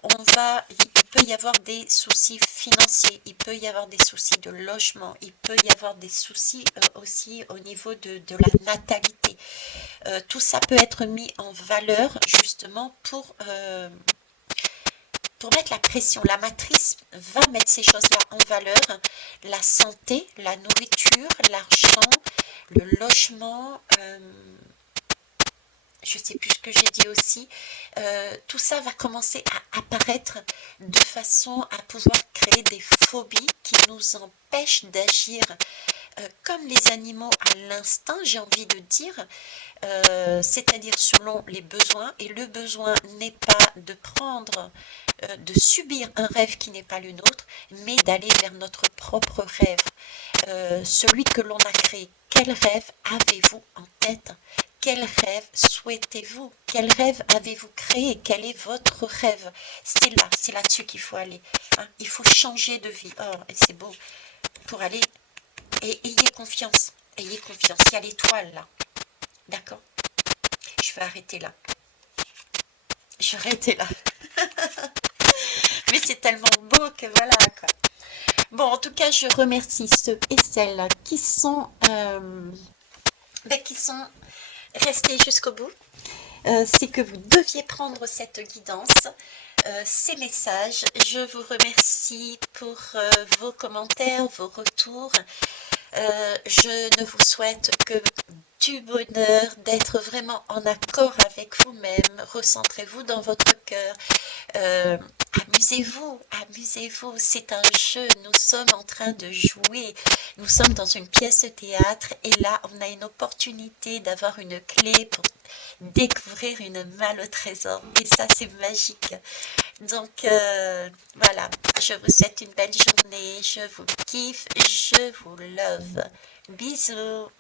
il peut y avoir des soucis financiers, il peut y avoir des soucis de logement, il peut y avoir des soucis aussi au niveau de la natalité. Tout ça peut être mis en valeur justement pour mettre la pression. La matrice va mettre ces choses-là en valeur, la santé, la nourriture, l'argent, le logement, je ne sais plus ce que j'ai dit aussi, tout ça va commencer à apparaître de façon à pouvoir créer des phobies qui nous empêchent d'agir comme les animaux à l'instinct, j'ai envie de dire, c'est-à-dire selon les besoins, et le besoin n'est pas de prendre, de subir un rêve qui n'est pas le nôtre, mais d'aller vers notre propre rêve, celui que l'on a créé. Quel rêve avez-vous en tête? Quel rêve souhaitez-vous? Quel rêve avez-vous créé? Quel est votre rêve? C'est là-dessus qu'il faut aller, hein. Il faut changer de vie. Oh, et c'est beau. Pour aller, et ayez confiance. Ayez confiance. Il y a l'étoile là. D'accord? Je vais arrêter là. Je vais arrêter là. Mais c'est tellement beau que voilà quoi. Bon, en tout cas, je remercie ceux et celles qui sont restés jusqu'au bout. C'est que vous deviez prendre cette guidance, ces messages. Je vous remercie pour vos commentaires, vos retours. Je ne vous souhaite que du bonheur, d'être vraiment en accord avec vous-même. Recentrez-vous dans votre cœur. Amusez-vous, amusez-vous, c'est un jeu, nous sommes en train de jouer, nous sommes dans une pièce de théâtre et là on a une opportunité d'avoir une clé pour découvrir une malle au trésor et ça c'est magique. Donc voilà, je vous souhaite une belle journée, je vous kiffe, je vous love, bisous.